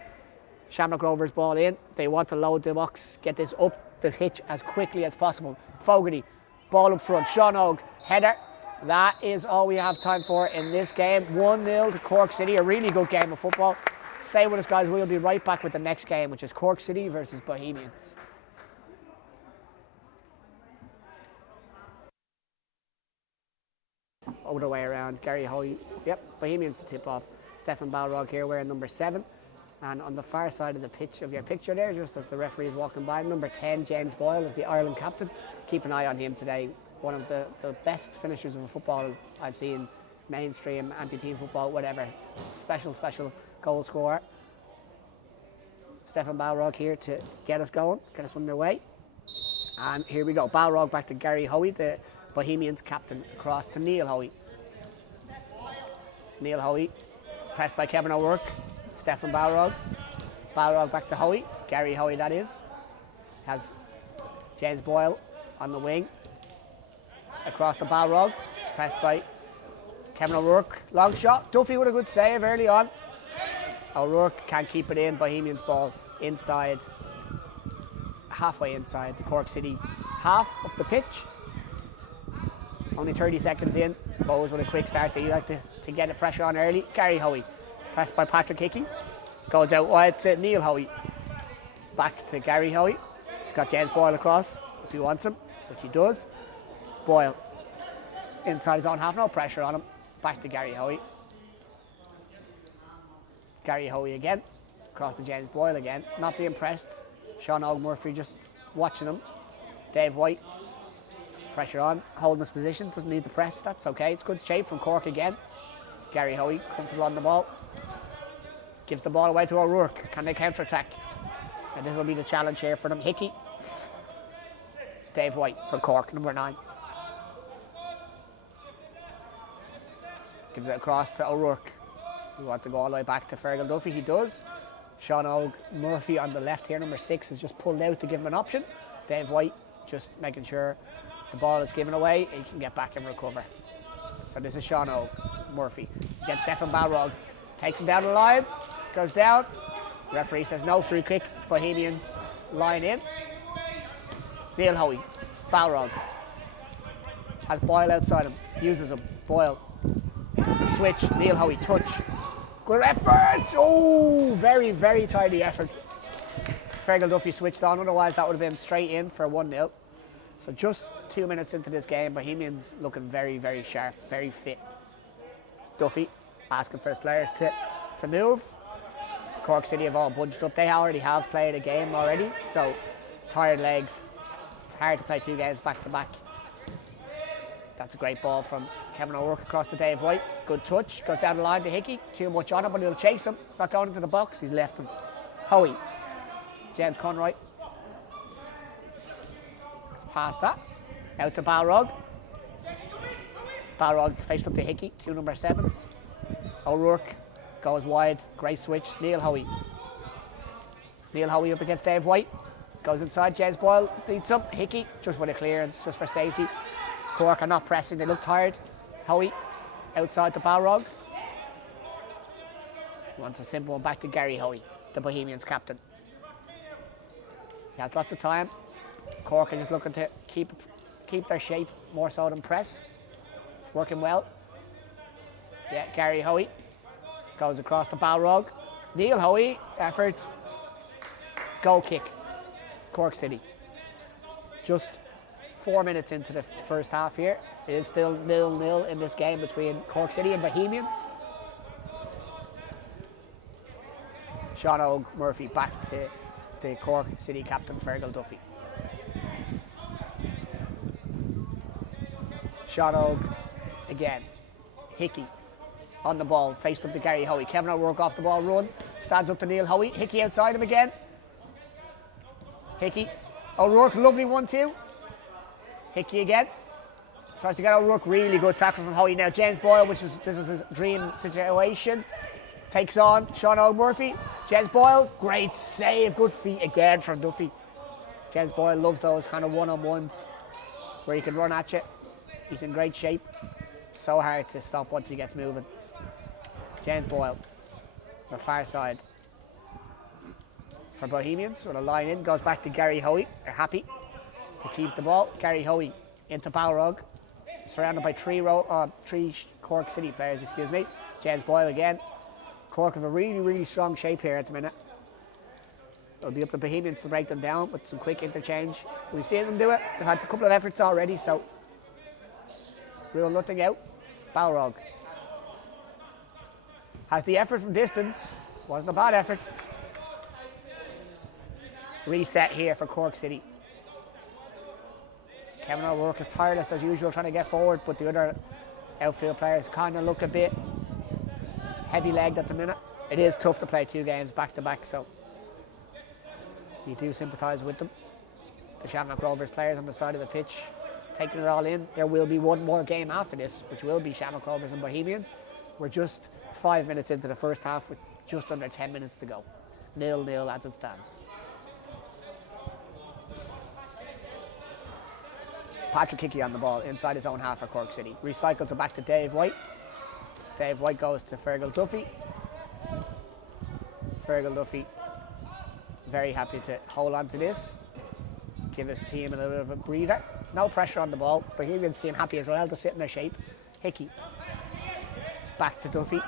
Shamrock Rovers ball in. They want to load the box, get this up the pitch as quickly as possible. Fogarty, ball up front. Sean Oak, header. That is all we have time for in this game. 1-0 to Cork City. A really good game of football. Stay with us, guys. We'll be right back with the next game, which is Cork City versus Bohemians. Other way around. Gary Hoy. Yep, Bohemians to tip off. Stefan Balrog here wearing number 7. And on the far side of the pitch of your picture there, just as the referee is walking by, number 10, James Boyle, is the Ireland captain. Keep an eye on him today. One of the best finishers of a football I've seen, mainstream, amputee football, whatever. Special goal scorer. Stefan Balrog here to get us going, get us underway. And here we go. Balrog back to Gary Hoey, the Bohemians captain, across to Neil Hoey. Neil Hoey, pressed by Kevin O'Rourke. Stefan Balrog. Balrog back to Hoey. Gary Hoey, that is. Has James Boyle on the wing. Across to Balrog. Pressed by Kevin O'Rourke. Long shot. Duffy with a good save early on. O'Rourke can't keep it in. Bohemians ball inside. Halfway inside the Cork City half of the pitch. Only 30 seconds in. Bows with a quick start. They like to get the pressure on early. Gary Hoey. Pressed by Patrick Hickey. Goes out wide to Neil Hoey. Back to Gary Hoey. He's got James Boyle across if he wants him, which he does. Boyle inside his own half. No pressure on him. Back to Gary Hoey. Gary Hoey again. Across to James Boyle again. Not being pressed. Sean Murphy just watching him. Dave White. Pressure on. Holding his position. Doesn't need the press. That's okay. It's good shape from Cork again. Gary Hoey comfortable on the ball. Gives the ball away to O'Rourke. Can they counter-attack? And this will be the challenge here for them. Hickey. Dave White for Cork, number 9. Gives it across to O'Rourke. We want to go all the way back to Fergal Duffy. He does. Sean Murphy on the left here, number 6, is just pulled out to give him an option. Dave White just making sure the ball is given away and he can get back and recover. So this is Sean Murphy. Gets Stefan Balrog. Takes him down the line. Goes down. Referee says no, free kick. Bohemians line in. Neil Hoey. Balrog. Has Boyle outside him. Uses him. Boyle. Switch. Neil Hoey. Touch. Good effort. Oh, very, very tidy effort. Fergal Duffy switched on. Otherwise, that would have been straight in for 1-0. So just 2 minutes into this game, Bohemians looking very, very sharp, very fit. Duffy asking for his players to move. Cork City have all bunched up. They already have played a game already, so tired legs. It's hard to play 2 games back to back. That's a great ball from Kevin O'Rourke across to Dave White. Good touch. Goes down the line to Hickey. Too much on him, but he'll chase him. It's not going into the box. He's left him. Hoey. James Conroy. It's past that. Out to Balrog. Balrog faced up to Hickey. 2 number 7s. O'Rourke goes wide. Great switch. Neil Hoey. Neil Hoey up against Dave White. Goes inside. James Boyle beats him. Hickey just with a clearance, just for safety. Cork are not pressing. They look tired. Hoey outside to Balrog. Wants a simple one back to Gary Hoey, the Bohemians captain. He has lots of time. Cork are just looking to keep their shape more so than press. It's working well. Yeah, Gary Hoey goes across to Balrog. Neil Hoey, effort. Goal kick. Cork City. Just 4 minutes into the first half here. It is still 0-0 in this game between Cork City and Bohemians. Sean Murphy back to the Cork City captain Fergal Duffy. Sean Og again. Hickey on the ball, faced up to Gary Hoey. Kevin O'Rourke off the ball, run. Stands up to Neil Hoey. Hickey outside him again. Hickey. O'Rourke, lovely 1-2. Hickey again. Tries to get O'Rourke. Really good tackle from Hoey. Now James Boyle, this is his dream situation. Takes on Sean Og Murphy. James Boyle, great save. Good feet again from Duffy. James Boyle loves those kind of one-on-ones where he can run at you. He's in great shape. So hard to stop once he gets moving. James Boyle, the far side for Bohemians with a line in, goes back to Gary Hoey. They're happy to keep the ball. Gary Hoey into Balrog, surrounded by three Cork City players, James Boyle again. Cork have a really, really strong shape here at the minute. It'll be up to Bohemians to break them down with some quick interchange. We've seen them do it. They've had a couple of efforts already, so rule nothing out. Balrog has the effort from distance. Wasn't a bad effort. Reset here for Cork City. Kevin O'Rourke is tireless as usual trying to get forward, but the other outfield players kind of look a bit heavy-legged at the minute. It is tough to play 2 games back-to-back, so you do sympathise with them. The Shamrock Rovers players on the side of the pitch taking it all in. There will be one more game after this, which will be Shamrock Rovers and Bohemians. We're just 5 minutes into the first half with just under 10 minutes to go. 0-0 as it stands. Patrick Hickey on the ball inside his own half for Cork City. Recycles it back to Dave White. Dave White goes to Fergal Duffy. Fergal Duffy very happy to hold on to this. Give his team a little bit of a breather. No pressure on the ball. Bohemians seem happy as well to sit in their shape. Hickey. Back to Duffy.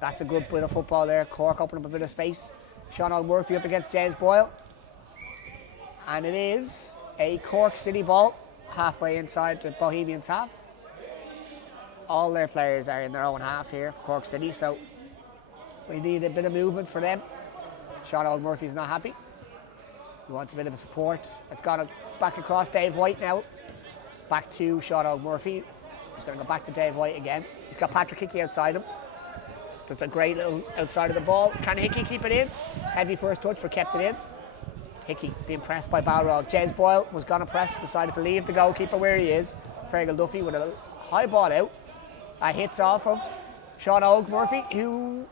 That's a good bit of football there. Cork open up a bit of space. Sean Og Murphy up against James Boyle. And it is a Cork City ball halfway inside the Bohemians half. All their players are in their own half here for Cork City, so we need a bit of movement for them. Sean Og Murphy's not happy. He wants a bit of support. It's gone back across Dave White now. Back to Sean Og Murphy. He's going to go back to Dave White again. He's got Patrick Hickey outside him. That's a great little outside of the ball. Can Hickey keep it in? Heavy first touch, but kept it in. Hickey being pressed by Balrog. James Boyle was going to press, decided to leave the goalkeeper where he is. Fergal Duffy with a high ball out. Hits off of Sean Og Murphy, who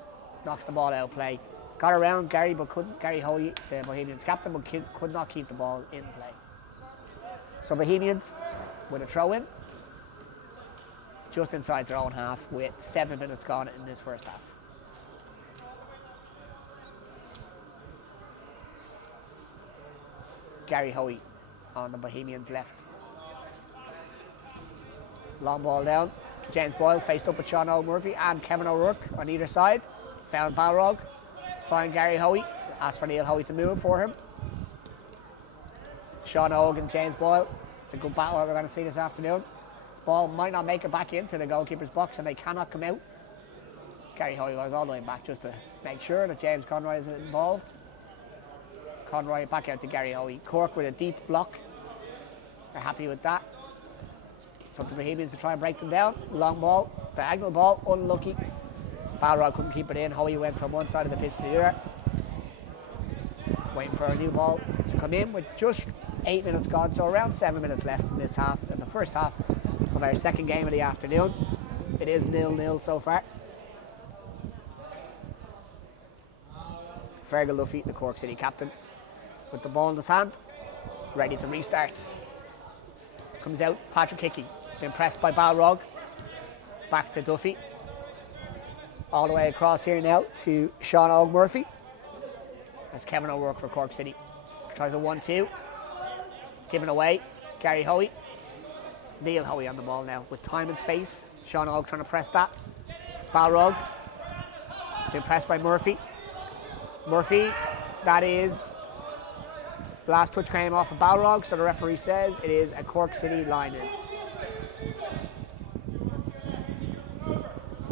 knocks the ball out of play. Got around Gary, but couldn't. Gary Hoey, the Bohemians captain, but could not keep the ball in play. So Bohemians with a throw in, just inside their own half, with 7 minutes gone in this first half. Gary Hoey on the Bohemians' left. Long ball down. James Boyle faced up with Sean Og Murphy and Kevin O'Rourke on either side. Found Balrog. It's fine. Gary Hoey. Asked for Neil Hoey to move for him. Sean Og and James Boyle. It's a good battle we're going to see this afternoon. Ball might not make it back into the goalkeeper's box and they cannot come out. Gary Hoey goes all the way back just to make sure that James Conroy isn't involved. Conroy back out to Gary Hoey. Cork with a deep block. They're happy with that. It's up to the Bohemians to try and break them down. Long ball, diagonal ball, unlucky. Balrog couldn't keep it in. Hoey went from one side of the pitch to the other. Waiting for a new ball to come in with just 8 minutes gone, so around 7 minutes left in this half, in the first half of our second game of the afternoon. It is 0-0 so far. Fergal Duffy, the Cork City captain, with the ball in his hand, ready to restart. Comes out, Patrick Hickey, been pressed by Balrog. Back to Duffy. All the way across here now to Sean Og Murphy. That's Kevin O'Rourke for Cork City. Tries a 1-2. Given away. Gary Hoey. Neil Hoey on the ball now with time and space. Sean Og trying to press that. Balrog. Been pressed by Murphy. Murphy, that is, the last touch came off of Balrog, so the referee says it is a Cork City line-in.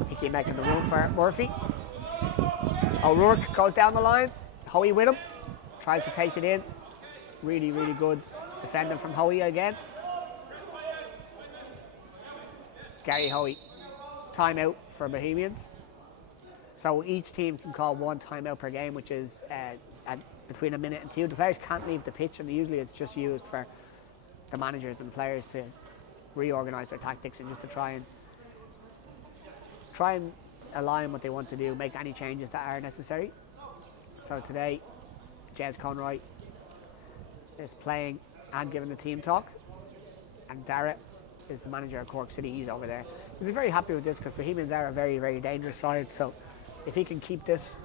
Hickey making the run for Murphy. O'Rourke goes down the line. Hoey with him. Tries to take it in. Really, really good defending from Hoey again. Gary Hoey. Timeout for Bohemians. So each team can call one timeout per game, which is between a minute and two. The players can't leave the pitch, and usually it's just used for the managers and players to reorganise their tactics and just to try and align what they want to do, make any changes that are necessary. So today, James Conroy is playing and giving the team talk, and Dara is the manager of Cork City. He's over there. He'll be very happy with this because Bohemians are a very, very dangerous side. So if he can keep this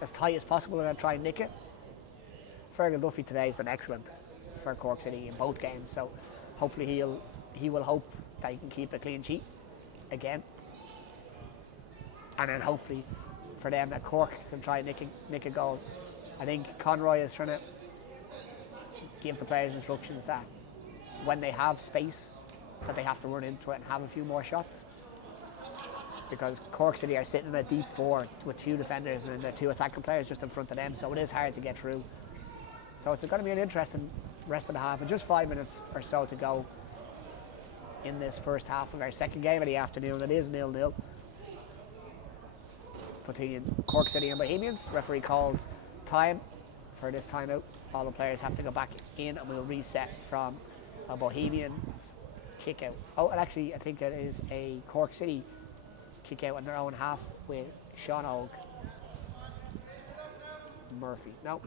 as tight as possible and try and nick it. Fergal Duffy today has been excellent for Cork City in both games. So hopefully he will hope that he can keep a clean sheet again. And then hopefully for them that Cork can try and nick a goal. I think Conroy is trying to give the players instructions that when they have space, that they have to run into it and have a few more shots. Because Cork City are sitting in a deep four with two defenders and their two attacking players just in front of them, so it is hard to get through. So it's going to be an interesting rest of the half, and just 5 minutes or so to go in this first half of our second game of the afternoon. It is 0-0 between Cork City and Bohemians. Referee calls time for this timeout. All the players have to go back in, and we'll reset from a Bohemians kick out. Oh, and actually I think it is a Cork City kick out on their own half with Sean Og Murphy. No.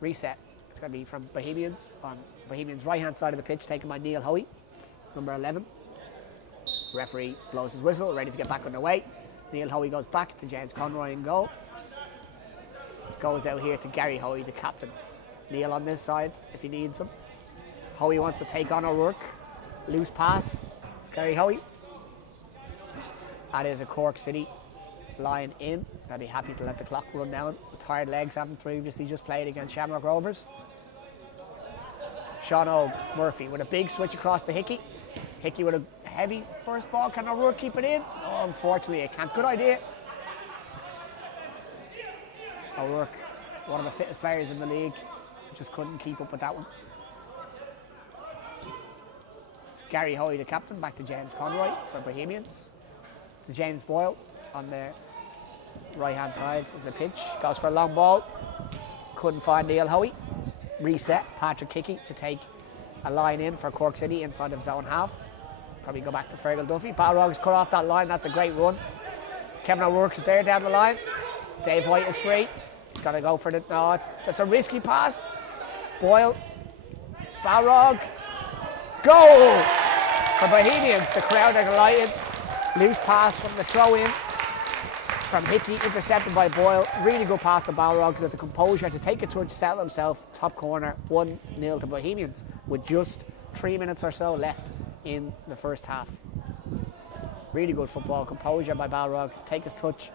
Reset. It's going to be from Bohemians on Bohemians' right hand side of the pitch, taken by Neil Hoey, number 11. Referee blows his whistle, ready to get back underway. Neil Hoey goes back to James Conroy in goal. Goes out here to Gary Hoey, the captain. Neil on this side if he needs him. Hoey wants to take on O'Rourke. Loose pass. Gary Hoey. That is a Cork City line in. I'd be happy to let the clock run down. The tired legs haven't previously just played against Shamrock Rovers. Sean Og Murphy with a big switch across to Hickey. Hickey with a heavy first ball. Can O'Rourke keep it in? Oh, unfortunately it can't. Good idea. O'Rourke, one of the fittest players in the league, just couldn't keep up with that one. It's Gary Hoey, the captain, back to James Conroy for Bohemians. To James Boyle on the right hand side of the pitch. Goes for a long ball. Couldn't find Neil Hoey. Reset. Patrick Hickey to take a line in for Cork City inside of zone half. Probably go back to Fergal Duffy. Balrog's cut off that line. That's a great run. Kevin O'Rourke is there down the line. Dave White is free. He's got to go for it. No, it's a risky pass. Boyle. Balrog. Goal for Bohemians. The crowd are delighted. Loose pass from the throw-in from Hickey, intercepted by Boyle. Really good pass to Balrog with the composure to take it towards settle himself. Top corner, 1-0 to Bohemians with just 3 minutes or so left in the first half. Really good football, composure by Balrog. Take his touch,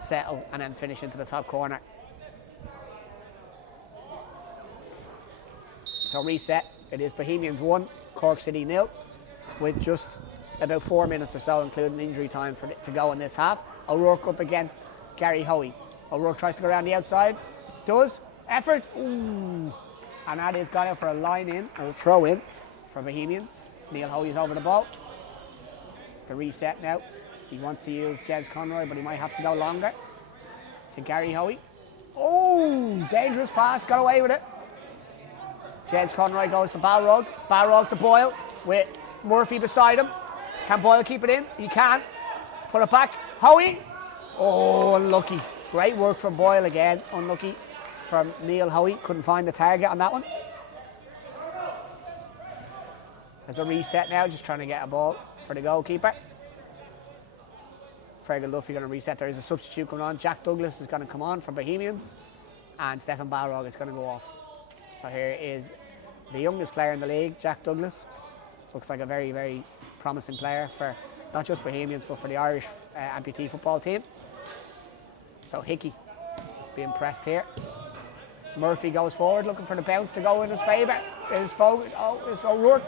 settle, and then finish into the top corner. So reset. It is Bohemians 1, Cork City 0, with just about 4 minutes or so, including injury time to go in this half. O'Rourke up against Gary Hoey. O'Rourke tries to go around the outside. Does. Effort. Ooh. And that is gone out for a line in, or a throw in for Bohemians. Neil Hoey is over the ball. The reset now. He wants to use James Conroy, but he might have to go longer. To Gary Hoey. Oh, dangerous pass. Got away with it. James Conroy goes to Balrog. Balrog to Boyle with Murphy beside him. Can Boyle keep it in? He can. Put it back. Hoey. Oh, unlucky. Great work from Boyle again. Unlucky from Neil Hoey. Couldn't find the target on that one. There's a reset now, just trying to get a ball for the goalkeeper. Fergal Duffy going to reset. There is a substitute coming on. Jack Douglas is going to come on for Bohemians. And Stefan Balrog is going to go off. So here is the youngest player in the league, Jack Douglas. Looks like a very, very promising player for not just Bohemians but for the Irish amputee football team. So Hickey being pressed here. Murphy goes forward looking for the bounce to go in his favour. It's O'Rourke.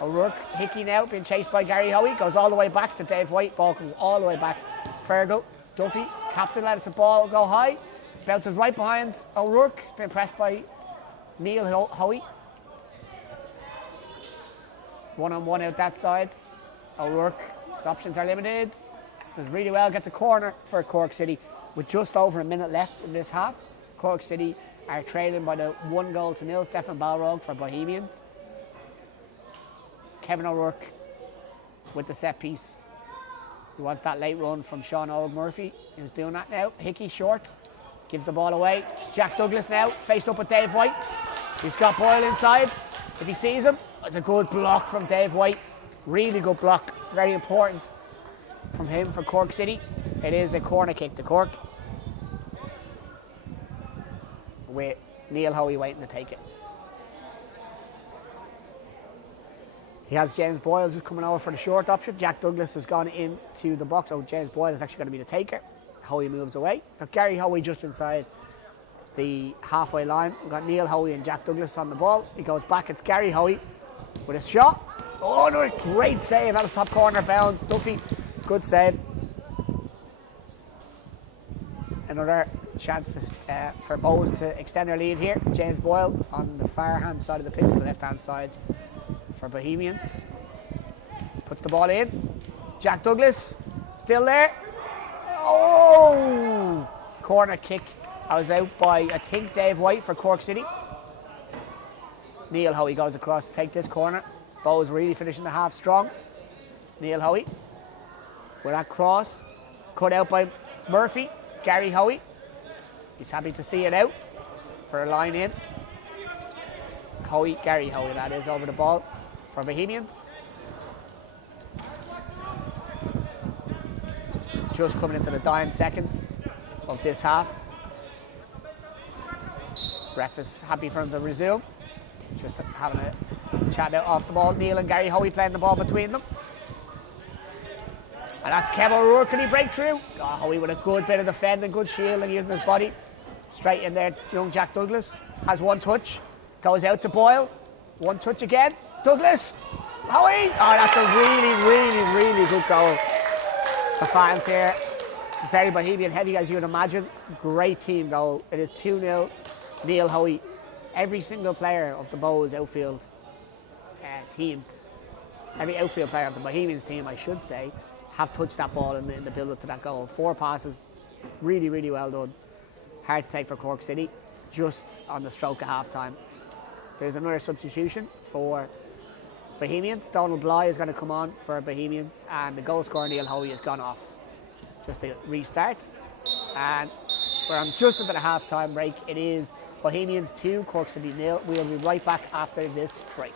O'Rourke, Hickey now being chased by Gary Hoey. Goes all the way back to Dave White. Ball comes all the way back. Fergal Duffy, captain, lets the ball go high. Bounces right behind O'Rourke. Being pressed by Neil Hoey. 1-on-1 out that side. O'Rourke His options are limited. Does really well, gets a corner for Cork City with just over a minute left in this half. Cork City are trailing by the 1-0. Stefan Balrog for Bohemians. Kevin O'Rourke with the set piece. He wants that late run from Sean Murphy. He's doing that now. Hickey short. Gives the ball away. Jack Douglas now, faced up with Dave White. He's got Boyle inside. If he sees him, it's a good block from Dave White. Really good block. Very important from him for Cork City. It is a corner kick to Cork, with Neil Hoey waiting to take it. He has James Boyle just coming over for the short option. Jack Douglas has gone into the box. Oh, James Boyle is actually going to be the taker. Hoey moves away. Got Gary Hoey just inside the halfway line. We've got Neil Hoey and Jack Douglas on the ball. He goes back. It's Gary Hoey with a shot. Oh, no, great save. That was top corner bound. Duffy, good save. Another chance for Bows to extend their lead here. James Boyle on the far hand side of the pitch, the left hand side for Bohemians. Puts the ball in. Jack Douglas still there. Oh! Corner kick. I was out by, I think, Dave White for Cork City. Neil Hoey goes across to take this corner. Bows really finishing the half strong. Neil Hoey with that cross. Cut out by Murphy. Gary Hoey. He's happy to see it out for a line in. Hoey, Gary Hoey, that is, over the ball for Bohemians. Just coming into the dying seconds of this half. Ref is happy for him to resume. Just having a chat out off the ball. Neil and Gary Hoey playing the ball between them. And that's Kevin O'Rourke. Can he break through? Oh, Hoey with a good bit of defending, good shielding, using his body. Straight in there, young Jack Douglas. Has one touch. Goes out to Boyle. One touch again. Douglas. Hoey. Oh, that's a really good goal. The fans here, very Bohemian heavy as you would imagine. Great team goal. It is 2-0. Neil Hoey. Every single player of the Bows outfield team, every outfield player of the Bohemians team, I should say, have touched that ball in the build-up to that goal. 4 passes, really well done. Hard to take for Cork City, just on the stroke of half-time. There's another substitution for Bohemians. Donald Bly is going to come on for Bohemians, and the goal scorer Neil Hoey has gone off. Just to restart. And we're on just into the half-time break. It is Bohemians 2, Cork City 0. We'll be right back after this break.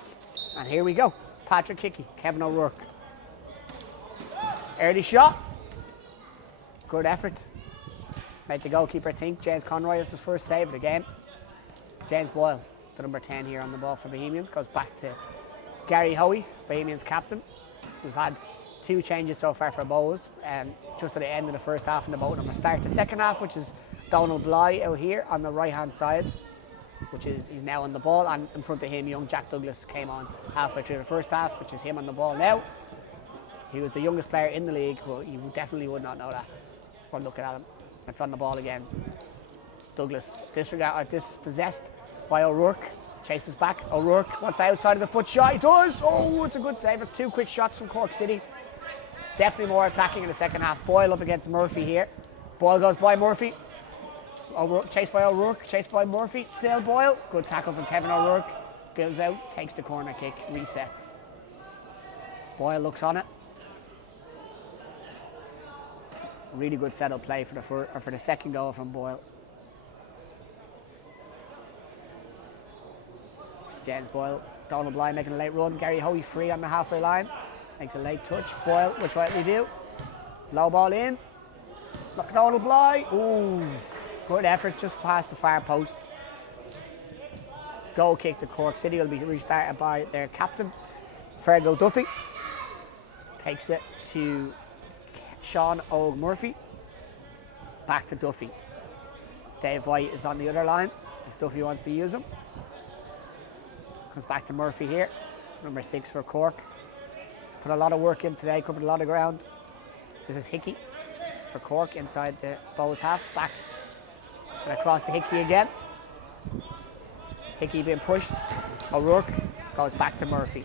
And here we go. Patrick Hickey, Kevin O'Rourke. Early shot. Good effort. Made the goalkeeper think. James Conroy is his first save of the game. James Boyle, the number 10 here on the ball for Bohemians, goes back to Gary Hoey, Bohemians captain. We've had 2 changes so far for Bows, just at the end of the first half and the both of them start the second half, which is Donald Bly out here on the right hand side, which is he's now on the ball, and in front of him young Jack Douglas came on halfway through the first half, which is him on the ball now. He was the youngest player in the league, but you definitely would not know that from looking at him. It's on the ball again. Douglas dispossessed by O'Rourke. Chases back. O'Rourke wants outside of the foot shot. He does. Oh, it's a good save. It's 2 quick shots from Cork City. Definitely more attacking in the second half. Boyle up against Murphy here. Boyle goes by Murphy. Chased by O'Rourke. Chased by Murphy. Still Boyle. Good tackle from Kevin O'Rourke. Goes out. Takes the corner kick. Resets. Boyle looks on it. Really good settled play for the second goal from Boyle. James Boyle, Donald Bly making a late run. Gary Hoey free on the halfway line. Makes a late touch. Boyle, which rightly do. Low ball in. Donald Bly. Ooh, good effort just past the far post. Goal kick to Cork City will be restarted by their captain, Fergal Duffy. Takes it to Sean Murphy. Back to Duffy. Dave White is on the other line if Duffy wants to use him. Comes back to Murphy here, number 6 for Cork. He's put a lot of work in today, covered a lot of ground. This is Hickey for Cork inside the Bows half. Back and across to Hickey again. Hickey being pushed. O'Rourke goes back to Murphy.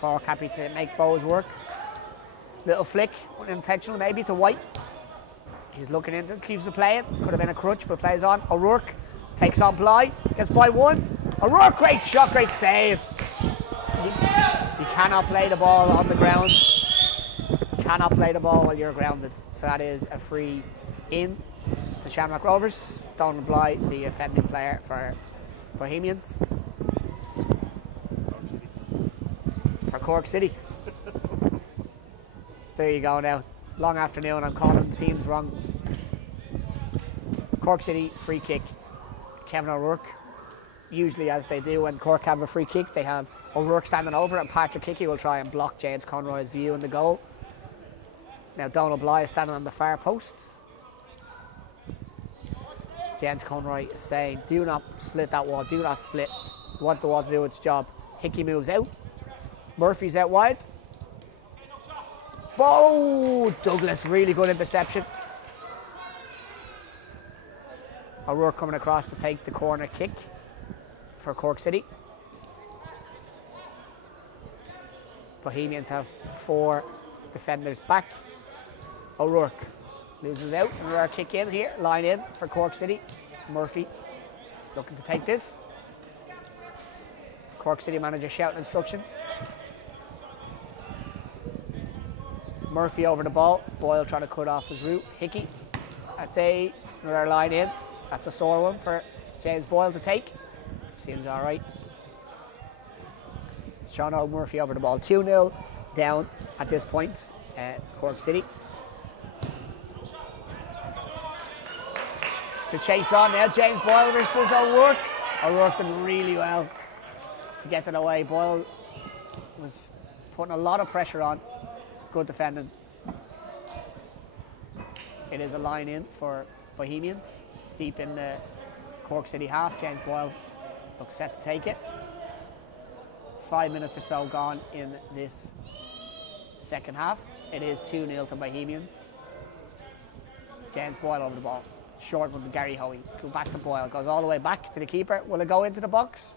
Cork happy to make Bows work. Little flick, unintentional maybe to White. He's looking into it, keeps it playing. Could have been a crutch, but plays on. O'Rourke takes on Bly, gets by one. O'Rourke, great shot, great save. You cannot play the ball on the ground. You cannot play the ball while you're grounded. So that is a free in to Shamrock Rovers. Donald Bly, the offending player for Bohemians. For Cork City. There you go now. Long afternoon, I'm calling the teams wrong. Cork City, free kick. Kevin O'Rourke. Usually, as they do when Cork have a free kick, they have O'Rourke standing over it, and Patrick Hickey will try and block James Conroy's view in the goal. Now Donald Bly is standing on the far post. James Conroy is saying, do not split that wall, do not split. He wants the wall to do its job. Hickey moves out. Murphy's out wide. Oh, Douglas, really good interception. O'Rourke coming across to take the corner kick for Cork City. Bohemians have 4 defenders back. O'Rourke loses out. Another kick in here, line in for Cork City. Murphy looking to take this. Cork City manager shouting instructions. Murphy over the ball. Boyle trying to cut off his route. Hickey. That's another line in. That's a sore one for James Boyle to take. Seems all right. Sean Murphy over the ball. 2-0 down at this point. Cork City. To chase on now. James Boyle versus O'Rourke. O'Rourke did really well to get it away. Boyle was putting a lot of pressure on. Good defending. It is a line in for Bohemians. Deep in the Cork City half. James Boyle looks set to take it. 5 minutes or so gone in this second half. It is 2-0 to Bohemians. James Boyle over the ball. Short one to Gary Hoey. Go back to Boyle. Goes all the way back to the keeper. Will it go into the box?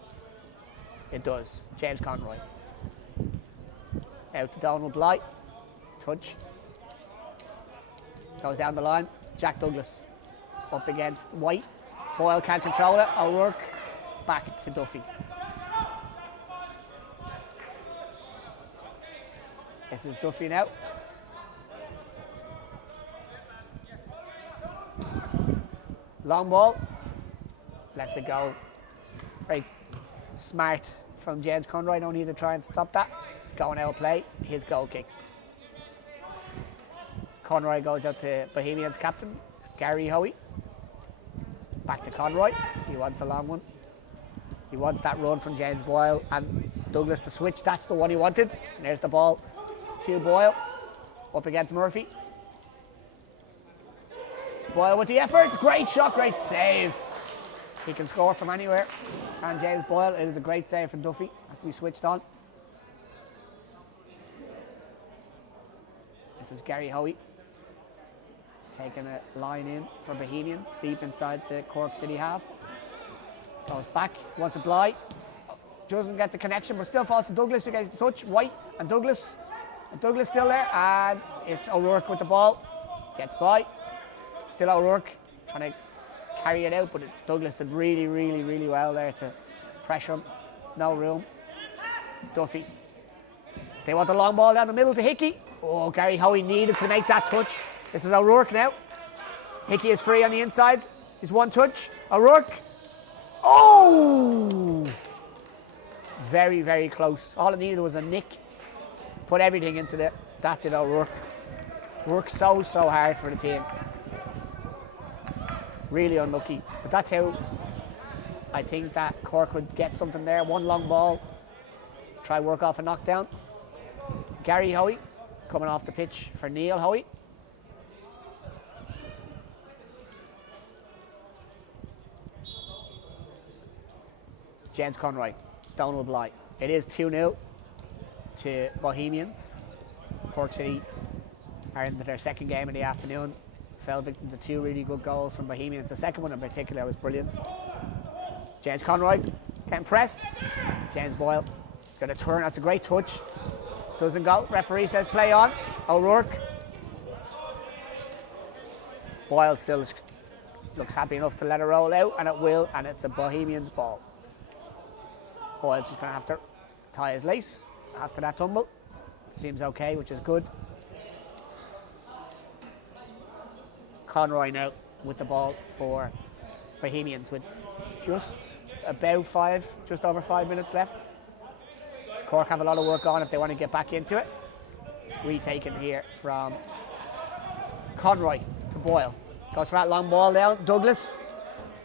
It does. James Conroy. Out to Donald Bly. Touch. Goes down the line. Jack Douglas up against White. Boyle can't control it. O'Rourke back to Duffy. This is Duffy now. Long ball. Lets it go. Very smart from James Conroy. No need to try and stop that. It's going out of play. His goal kick. Conroy goes out to Bohemians captain, Gary Hoey. Back to Conroy. He wants a long one. He wants that run from James Boyle and Douglas to switch. That's the one he wanted. And there's the ball to Boyle. Up against Murphy. Boyle with the effort. Great shot, great save. He can score from anywhere. And James Boyle, it is a great save from Duffy. Has to be switched on. This is Gary Hoey. Taking a line in for Bohemians, deep inside the Cork City half. Goes back, wants a Bly. Doesn't get the connection, but still falls to Douglas who gets the touch. White and Douglas. And Douglas still there, and it's O'Rourke with the ball. Gets by. Still O'Rourke trying to carry it out, but Douglas did really, really, really well there to pressure him. No room. Duffy. They want the long ball down the middle to Hickey. Oh, Gary Hoey needed to make that touch. This is O'Rourke now. Hickey is free on the inside. He's one touch. O'Rourke. Oh! Very, very close. All it needed was a nick. Put everything into that did O'Rourke. Worked so hard for the team. Really unlucky. But that's how I think that Cork would get something there. One long ball. Try work off a knockdown. Gary Hoey coming off the pitch for Neil Hoey. James Conroy, Donald Bly. It is 2-0 to Bohemians. Cork City are into their second game in the afternoon. Fell victim to 2 really good goals from Bohemians. The second one in particular was brilliant. James Conroy getting pressed. James Boyle got a turn. That's a great touch. Doesn't go. Referee says play on. O'Rourke. Boyle still looks happy enough to let it roll out, and it will, and it's a Bohemians ball. Boyle's just going to have to tie his lace after that tumble. Seems okay, which is good. Conroy now with the ball for Bohemians with just over 5 minutes left. Cork have a lot of work on if they want to get back into it. Retaken here from Conroy to Boyle. Goes for that long ball down. Douglas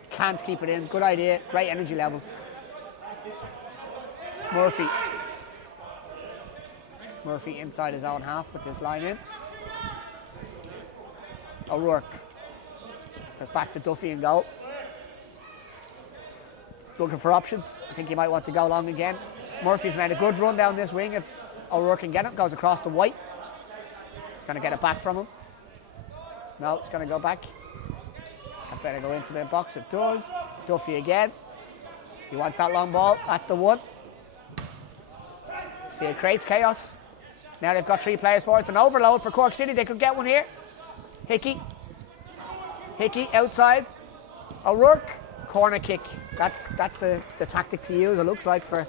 can't keep it in. Good idea. Great energy levels. Murphy inside his own half with this line in. O'Rourke goes back to Duffy in goal. Looking for options. I think he might want to go long again. Murphy's made a good run down this wing. If O'Rourke can get it, goes across to White. Going to get it back from him. No, it's going to go back. That better go into the box. It does. Duffy again. He wants that long ball. That's the one. See, it creates chaos. Now they've got 3 players for it. It's an overload for Cork City. They could get one here. Hickey outside. O'Rourke. Corner kick. That's the tactic to use, it looks like, for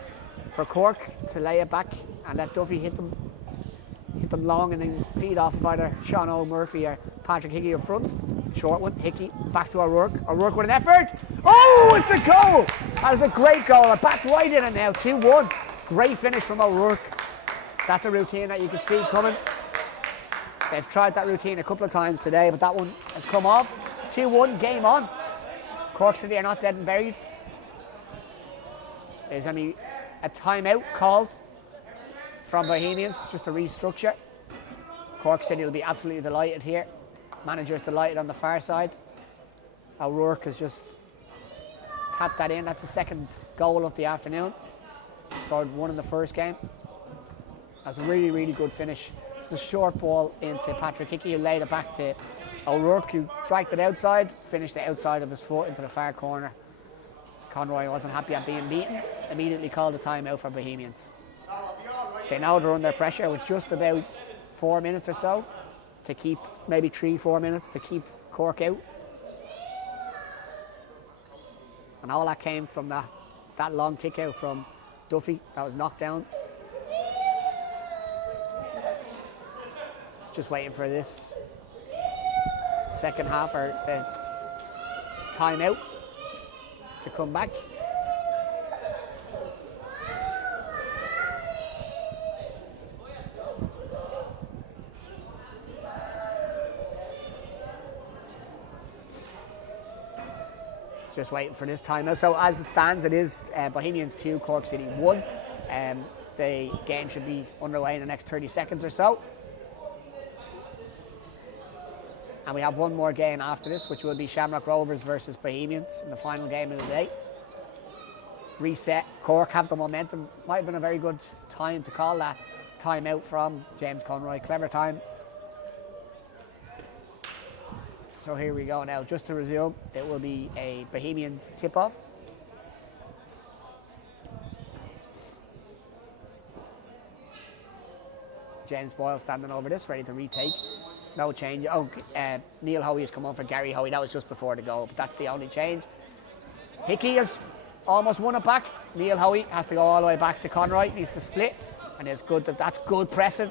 Cork, to lay it back and let Duffy hit them long and then feed off of either Sean O'Murphy or Patrick Hickey up front. Short one. Hickey back to O'Rourke. O'Rourke with an effort. Oh, it's a goal! That is a great goal. I backed right in it now. 2-1. Great finish from O'Rourke. That's a routine that you could see coming. They've tried that routine a couple of times today, but that one has come off. 2-1, game on. Cork City are not dead and buried. There's going to be a timeout called from Bohemians just to restructure. Cork City will be absolutely delighted here. Manager's delighted on the far side. O'Rourke has just tapped that in. That's the second goal of the afternoon. Scored 1 in the first game. That's a really, really good finish. It's a short ball into Patrick Hickey, who laid it back to O'Rourke, who dragged it outside, finished it outside of his foot into the far corner. Conroy wasn't happy at being beaten, immediately called a timeout for Bohemians. They know they're under pressure with just about 4 minutes or so to keep, maybe 3-4 minutes to keep Cork out. And all that came from that long kick out from Duffy that was knocked down. Just waiting for this second half or the timeout to come back. Just waiting for this timeout. So as it stands, it is Bohemians 2, Cork City 1. The game should be underway in the next 30 seconds or so. And we have one more game after this, which will be Shamrock Rovers versus Bohemians in the final game of the day. Reset. Cork have the momentum. Might have been a very good time to call that timeout from James Conroy. Clever time. So here we go now. Just to resume, it will be a Bohemians tip-off. James Boyle standing over this, ready to retake. No change. Neil Hoey has come on for Gary Hoey. That was just before the goal, but that's the only change. Hickey has almost won it back. Neil Hoey has to go all the way back to Conroy. Needs to split, and it's good that's good pressing.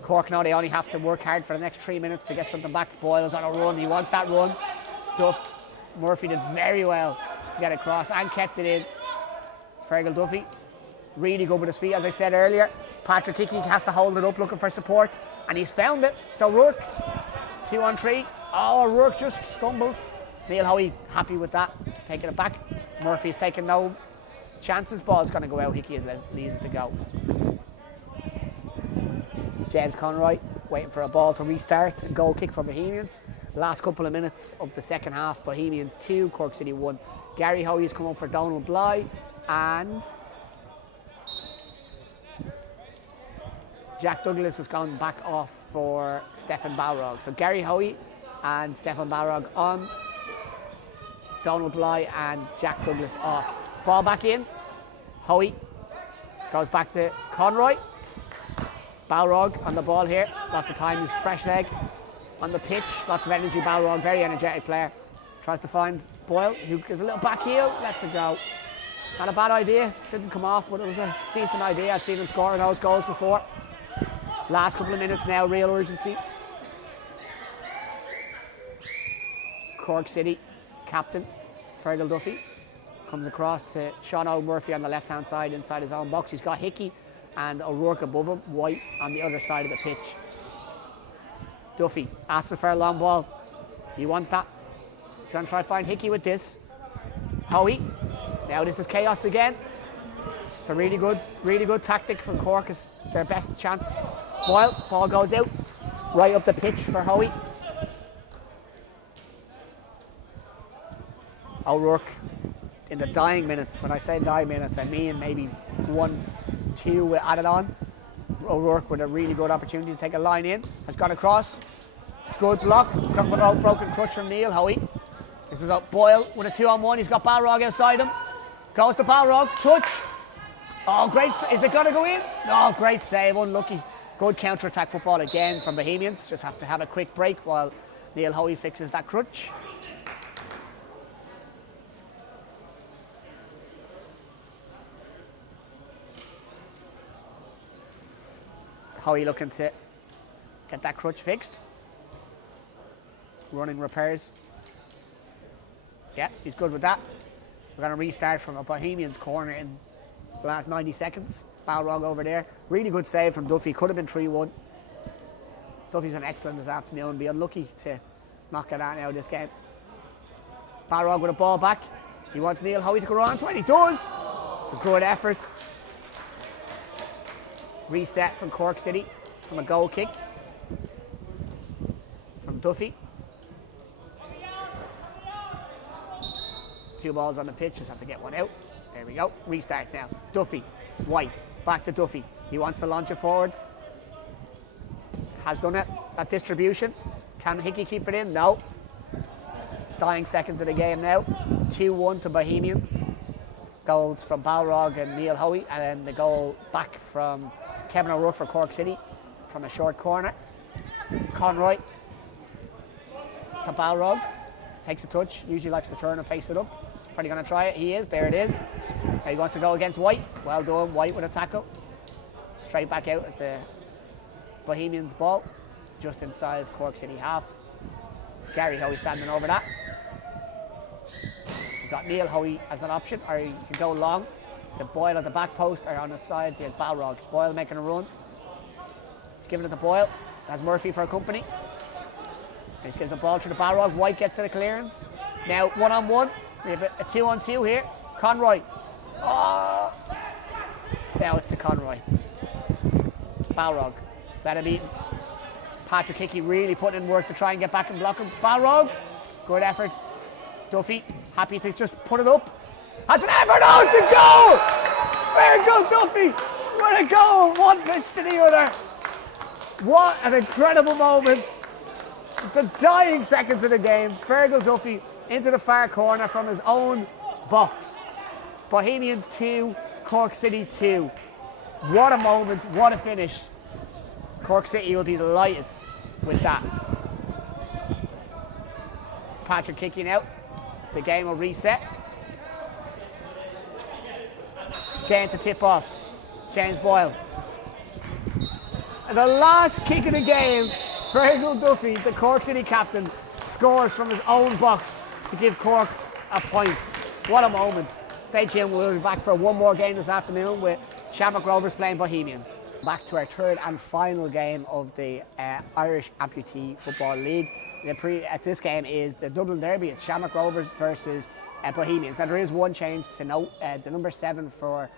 Cork now they only have to work hard for the next 3 minutes to get something back. Boyle's on a run. He wants that run. Duff Murphy did very well to get across and kept it in. Fergal Duffy really good with his feet, as I said earlier. Patrick Hickey has to hold it up looking for support, and he's found it. It's O'Rourke. It's 2-on-3. Oh, O'Rourke just stumbles. Neil Hoey happy with that. He's taking it back. Murphy's taking no chances. Ball's going to go out. Hickey leaves it to go. James Conroy waiting for a ball to restart. A goal kick for Bohemians. Last couple of minutes of the second half. Bohemians 2, Cork City 1. Gary Hoey's come up for Donald Bly, and Jack Douglas has gone back off for Stefan Balrog. So Gary Hoey and Stefan Balrog on. Donald Bly and Jack Douglas off. Ball back in. Hoey goes back to Conroy. Balrog on the ball here. Lots of time. He's fresh leg on the pitch. Lots of energy. Balrog, very energetic player. Tries to find Boyle, who gives a little back heel. Lets it go. Not a bad idea. Didn't come off, but it was a decent idea. I've seen him scoring those goals before. Last couple of minutes now, real urgency. Cork City captain Fergal Duffy comes across to Sean O'Murphy on the left-hand side inside his own box. He's got Hickey and O'Rourke above him, White on the other side of the pitch. Duffy asks for a long ball. He wants that. He's going to try to find Hickey with this. Howie. Now this is chaos again. It's a really good tactic from Cork. It's their best chance. Boyle, ball goes out. Right up the pitch for Howie. O'Rourke in the dying minutes. When I say dying minutes, I mean maybe 1, 2 added on. O'Rourke with a really good opportunity to take a line in. Has gone across. Good block. Broken crutch from Neil. Howie. This is up. Boyle with a 2-on-1. He's got Balrog outside him. Goes to Balrog. Touch. Oh, great. Is it going to go in? Oh, great save. Unlucky. Good counter-attack football again from Bohemians. Just have to have a quick break while Neil Howie fixes that crutch. Howie looking to get that crutch fixed. Running repairs. Yeah, he's good with that. We're going to restart from a Bohemians corner in the last 90 seconds. Balrog over there. Really good save from Duffy. Could have been 3-1. Duffy's been excellent this afternoon. Be unlucky to not get out now this game. Balrog with a ball back. He wants Neil Howie to go on to it. He does. It's a good effort. Reset from Cork City from a goal kick from Duffy. 2 balls on the pitch, just have to get one out. There we go. Restart now. Duffy, White, back to Duffy. He wants to launch it forward. Has done it. That distribution. Can Hickey keep it in? No. Dying seconds of the game now. 2-1 to Bohemians. Goals from Balrog and Neil Howie, and then the goal back from Kevin O'Rourke for Cork City from a short corner. Conroy to Balrog. Takes a touch. Usually likes to turn and face it up. Probably going to try it. He is. There it is. He wants to go against White. Well done. White with a tackle. Straight back out. It's a Bohemians ball just inside Cork City half. Gary Howie standing over that. You've got Neil Howie as an option, or you can go long to Boyle at the back post, or on the side to Balrog. Boyle making a run. He's giving it to Boyle. Has Murphy for a company. He gives the ball through the Balrog. White gets to the clearance. Now 1-on-1. We have a 2-on-2 here. Conroy. Oh! Now it's to Conroy. Balrog. Better beaten. Patrick Hickey really putting in work to try and get back and block him. Balrog. Good effort. Duffy. Happy to just put it up. Has an effort. Oh, it's a goal! There goes Duffy. What a goal. One pitch to the other. What an incredible moment. The dying seconds of the game. Fergal Duffy into the far corner from his own box. Bohemians 2, Cork City 2. What a moment, what a finish. Cork City will be delighted with that. Patrick kicking out. The game will reset. Game to tip off. James Boyle. And the last kick of the game, Fergal Duffy, the Cork City captain, scores from his own box to give Cork a point. What a moment. Stay tuned, we'll be back for one more game this afternoon with Shamrock Rovers playing Bohemians. Back to our third and final game of the Irish Amputee Football League. This game is the Dublin Derby. It's Shamrock Rovers versus Bohemians. And there is one change to note. The number 7 for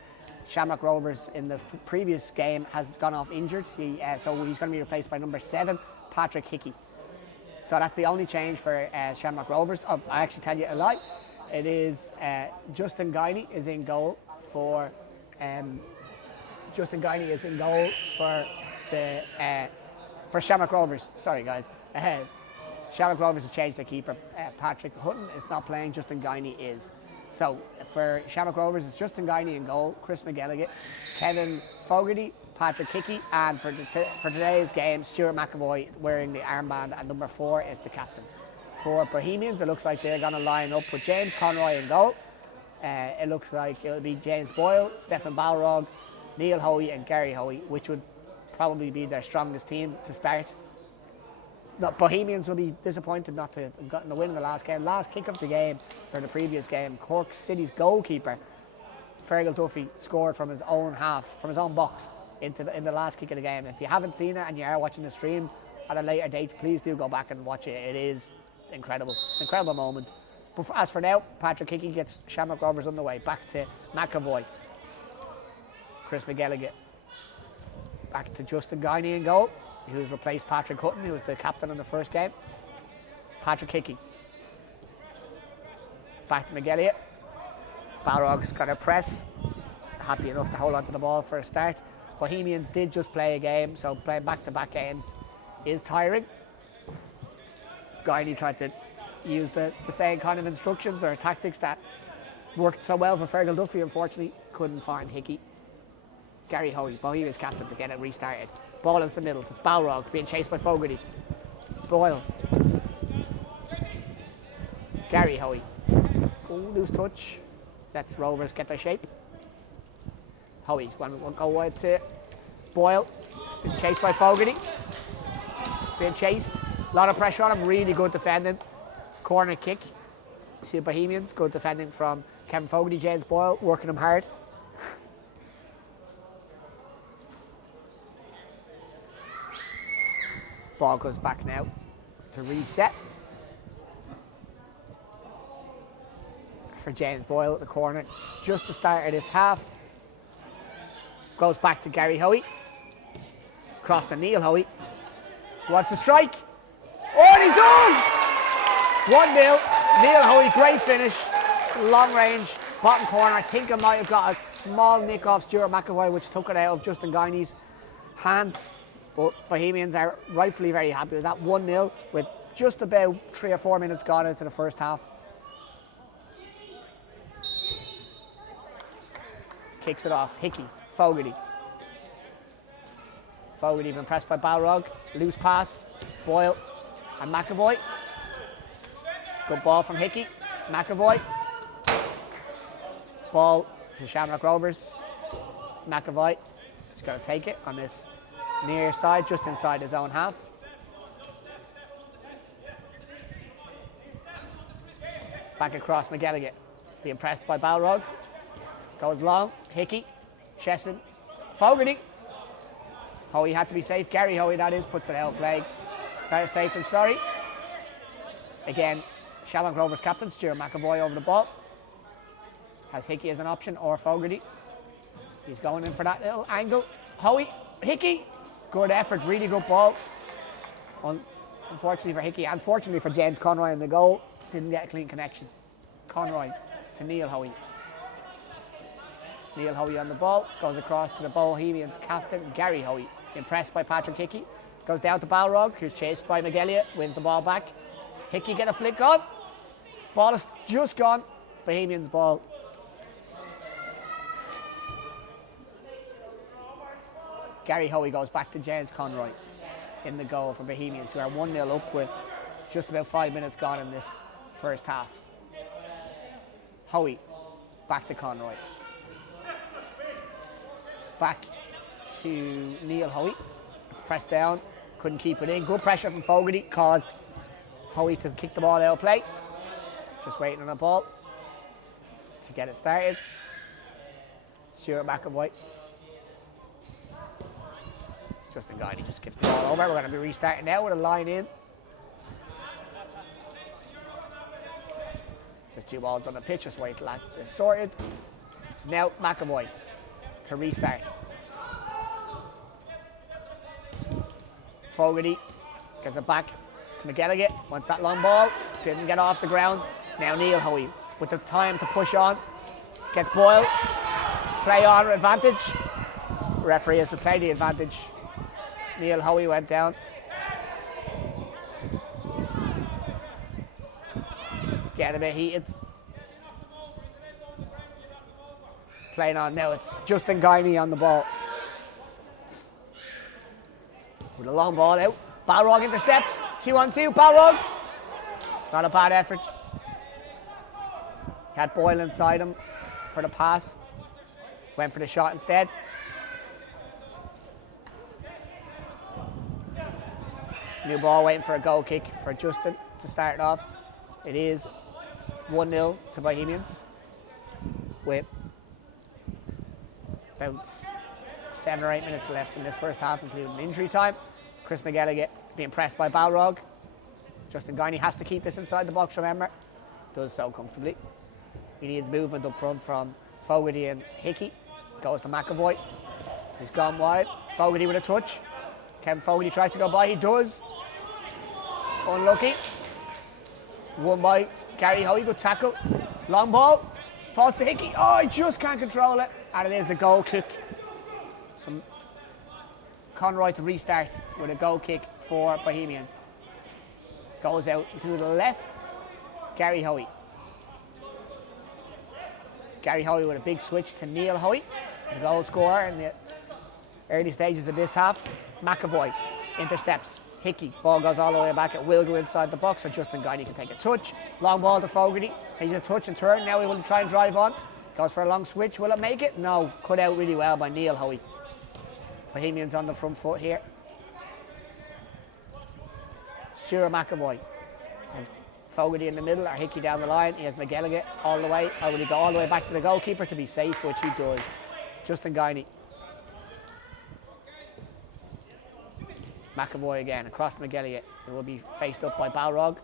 Shamrock Rovers in the previous game has gone off injured. So he's going to be replaced by number 7, Patrick Hickey. So that's the only change for Shamrock Rovers. I actually tell you a lie. It is Justin Guiney is in goal for for Shamrock Rovers. Sorry guys. Shamrock Rovers have changed their keeper. Patrick Hutton is not playing. Justin Guiney is. So for Shamrock Rovers, it's Justin Guiney in goal, Chris McGilligan, Kevin Fogarty, Patrick Hickey, and for today's game, Stuart McAvoy wearing the armband at number 4 is the captain. For Bohemians, it looks like they're going to line up with James Conroy in goal. It looks like it'll be James Boyle, Stefan Balrog, Neil Hoey and Gary Hoey, which would probably be their strongest team to start. No, Bohemians will be disappointed not to have gotten the win in the last game. Last kick of the game, for the previous game, Cork City's goalkeeper, Fergal Duffy, scored from his own half, from his own box, in the last kick of the game. If you haven't seen it and you are watching the stream at a later date, please do go back and watch it. It is incredible moment. But as for now, Patrick Hickey gets Shamrock Rovers on the way. Back to McAvoy. Chris McGilligan. Back to Justin Guiney in goal, who's replaced Patrick Hutton, who was the captain in the first game. Patrick Hickey. Back to McGilligan. Balrog's got a press. Happy enough to hold on to the ball for a start. Bohemians did just play a game, so playing back-to-back games is tiring. Guiney tried to use the same kind of instructions or tactics that worked so well for Fergal Duffy. Unfortunately, couldn't find Hickey. Gary Hoey, Bohemians captain, to get it restarted. Ball into the middle. It's Balrog being chased by Fogarty. Boyle. Gary Hoey. Oh, loose touch. Lets Rovers get their shape. Hoey, one go wide to Boyle. Being chased by Fogarty. Being chased. A lot of pressure on him. Really good defending. Corner kick to Bohemians. Good defending from Kevin Fogarty. James Boyle working him hard. Ball goes back now to reset. For James Boyle at the corner. Just the start of this half. Goes back to Gary Hoey. Cross to Neil Hoey. Wants to strike. Oh, and he does! 1-0. Neil Hoey, great finish. Long range, bottom corner. I think I might have got a small nick off Stuart McAvoy, which took it out of Justin Guiney's hand. But Bohemians are rightfully very happy with that. 1-0 with just about 3 or 4 minutes gone into the first half. Kicks it off. Hickey. Fogarty. Fogarty been pressed by Balrog. Loose pass. Boyle and McAvoy. Good ball from Hickey. McAvoy. Ball to Shamrock Rovers. McAvoy is going to take it on this near side, just inside his own half. Back across McGilligan. Being pressed by Balrog. Goes long. Hickey. Chesson. Fogarty. Hoey had to be safe. Gary Hoey, that is, puts it out of play. Better safe than sorry. Again, Shamrock Rovers captain Stuart McAvoy over the ball. Has Hickey as an option, or Fogarty. He's going in for that little angle. Hoey. Hickey. Good effort. Really good ball. Unfortunately for Hickey. Unfortunately for James Conroy in the goal. Didn't get a clean connection. Conroy to Neil Hoey. Neil Hoey on the ball. Goes across to the Bohemians captain, Gary Hoey. Impressed by Patrick Hickey. Goes down to Balrog, who's chased by McGilligan. Wins the ball back. Hickey get a flick on. Ball is just gone. Bohemians ball. Gary Hoey goes back to James Conroy in the goal for Bohemians, who are 1-0 up with just about 5 minutes gone in this first half. Hoey back to Conroy. Back to Neil Hoey. It's pressed down, couldn't keep it in. Good pressure from Fogarty caused Hoey to kick the ball out of play. Just waiting on the ball to get it started. Stuart McAvoy. Justin Guiney just gives the ball over. We're going to be restarting now with a line in. There's 2 balls on the pitch, just wait till that is sorted. So now McAvoy to restart. Fogarty gets it back to McGilligan. Wants that long ball. Didn't get off the ground. Now Neil Hoey with the time to push on. Gets Boyle. Play on advantage. Referee has to play the advantage. Neil Hoey went down. Getting a bit heated. Playing on now. It's Justin Guiney on the ball. with a long ball out. Balrog intercepts. 2-on-2. Balrog. Not a bad effort. He had Boyle inside him for the pass. Went for the shot instead. New ball waiting for a goal kick for Justin to start it off. It is 1-0 to Bohemians with about 7 or 8 minutes left in this first half, including injury time. Chris McGilligan being pressed by Balrog. Justin Guiney has to keep this inside the box, remember. Does so comfortably. He needs movement up front from Fogarty and Hickey. Goes to McAvoy. He's gone wide. Fogarty with a touch. Kevin Fogarty tries to go by. He does. Unlucky. Won by Gary Hoey. Good tackle. Long ball. Falls to Hickey. Oh, he just can't control it. And it is a goal kick. Some Conroy to restart with a goal kick for Bohemians. Goes out to the left. Gary Hoey. Gary Hoey with a big switch to Neil Hoey, the goal scorer in the early stages of this half. McAvoy intercepts. Hickey, ball goes all the way back. It will go inside the box, so Justin Guiney can take a touch. Long ball to Fogarty. He's a touch and turn. Now he will try and drive on. Goes for a long switch. Will it make it? No. Cut out really well by Neil Hoey. Bohemians on the front foot here. Stuart McAvoy. Has Fogarty in the middle or Hickey down the line. He has McGilligan all the way. Or will he go all the way back to the goalkeeper to be safe, which he does. Justin Guiney. McAvoy again across to McGilligan. It will be faced up by Balrog.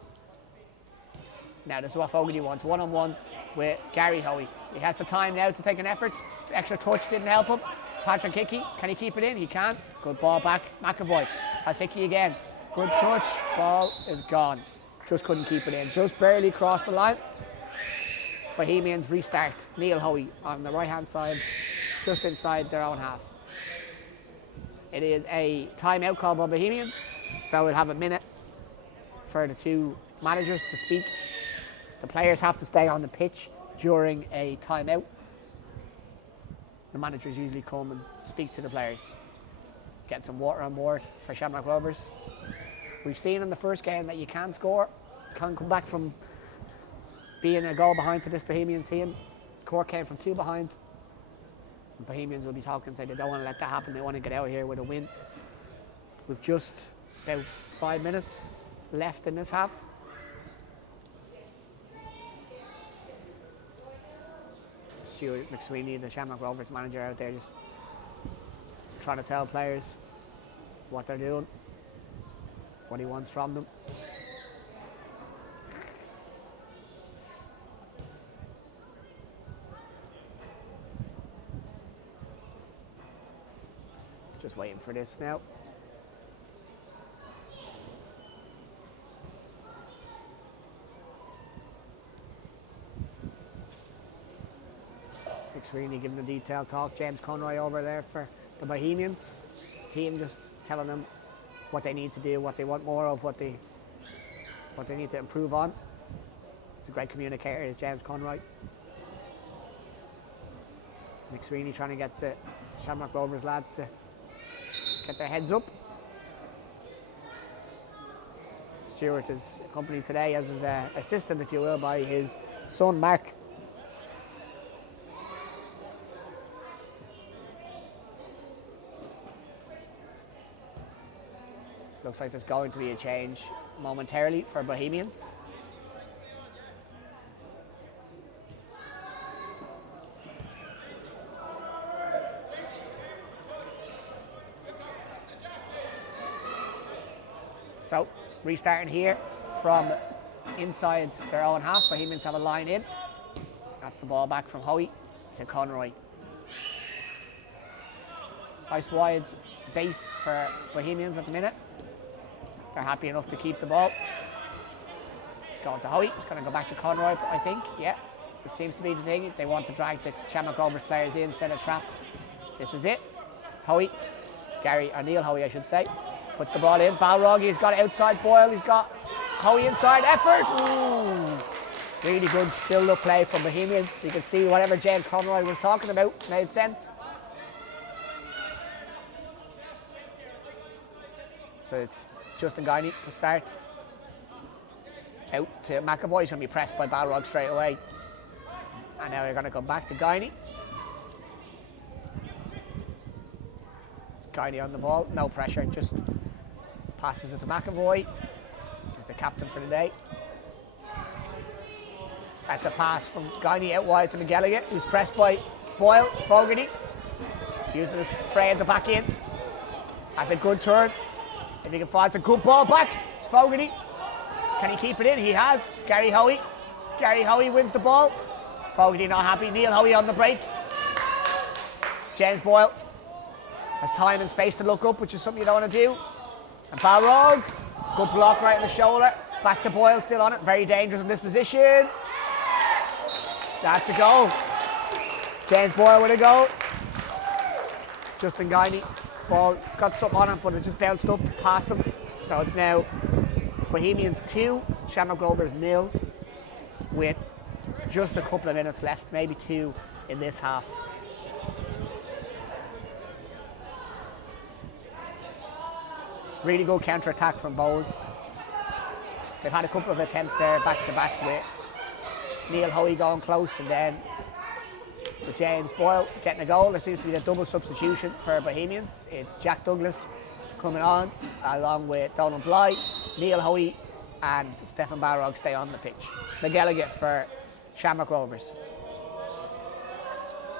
Now this is what Fogarty wants. 1-on-1 with Gary Hoey. He has the time now to take an effort. The extra touch didn't help him. Patrick Hickey, can he keep it in? He can. Good ball back. McAvoy has Hickey again. Good touch. Ball is gone. Just couldn't keep it in. Just barely crossed the line. Bohemians restart. Neil Hoey on the right hand side, just inside their own half. It is a timeout call by Bohemians, so we'll have a minute for the two managers to speak. The players have to stay on the pitch during a timeout. The managers usually come and speak to the players. Get some water on board for Shamrock Rovers. We've seen in the first game that you can score, can come back from being a goal behind to this Bohemians team. Cork came from 2 behind. The Bohemians will be talking and say they don't want to let that happen. They want to get out here with a win. We've just about 5 minutes left in this half. Stuart McSweeney, the Shamrock Rovers manager, out there just trying to tell players what they're doing, what he wants from them. Just waiting for this now. McSweeney giving the detailed talk. James Conroy over there for the Bohemians. Team just telling them what they need to do, what they want more of, what they need to improve on. He's a great communicator, is James Conroy. McSweeney trying to get the Shamrock Rovers lads to get their heads up. Stuart is accompanied today as his assistant, if you will, by his son Mark. Looks like there's going to be a change momentarily for Bohemians. So, restarting here from inside their own half. Bohemians have a line in. That's the ball back from Hoey to Conroy. Nice wide base for Bohemians at the minute. They're happy enough to keep the ball. It's going to Hoey. It's going to go back to Conroy, I think. Yeah, this seems to be the thing. They want to drag the Shamrock Rovers players in, set a trap. This is it. Hoey, Neil Hoey, I should say, puts the ball in. Balrog, he's got outside Boyle. He's got Hoey inside. Effort. Ooh. Really good build-up play from Bohemians. You can see whatever James Conroy was talking about made sense. So it's Justin Guiney to start. Out to McAvoy. He's going to be pressed by Balrog straight away. And now they're going to come back to Guiney. Guiney on the ball. No pressure. Just passes it to McAvoy. He's the captain for the day. That's a pass from Guiney out wide to McGilligan, who's pressed by Boyle. Fogarty using his fray at the back in. That's a good turn. If he can find, it's a good ball back. It's Fogarty. Can he keep it in? He has. Gary Hoey. Gary Hoey wins the ball. Fogarty not happy. Neil Hoey on the break. James Boyle has time and space to look up, which is something you don't want to do. And Balrog, good block right in the shoulder. Back to Boyle, still on it. Very dangerous in this position. That's a goal. James Boyle with a goal. Justin Guiney, ball got something on it, but it just bounced up past him. So it's now Bohemians 2, Shamrock Rovers 0, with just a couple of minutes left, maybe 2 in this half. Really good counter-attack from Bowes. They've had a couple of attempts there back-to-back with Neil Hoey going close, and then with James Boyle getting a goal. There seems to be a double substitution for Bohemians. It's Jack Douglas coming on, along with Donald Bly. Neil Hoey and Stefan Balrog stay on the pitch. McGilligan for Shamrock Rovers.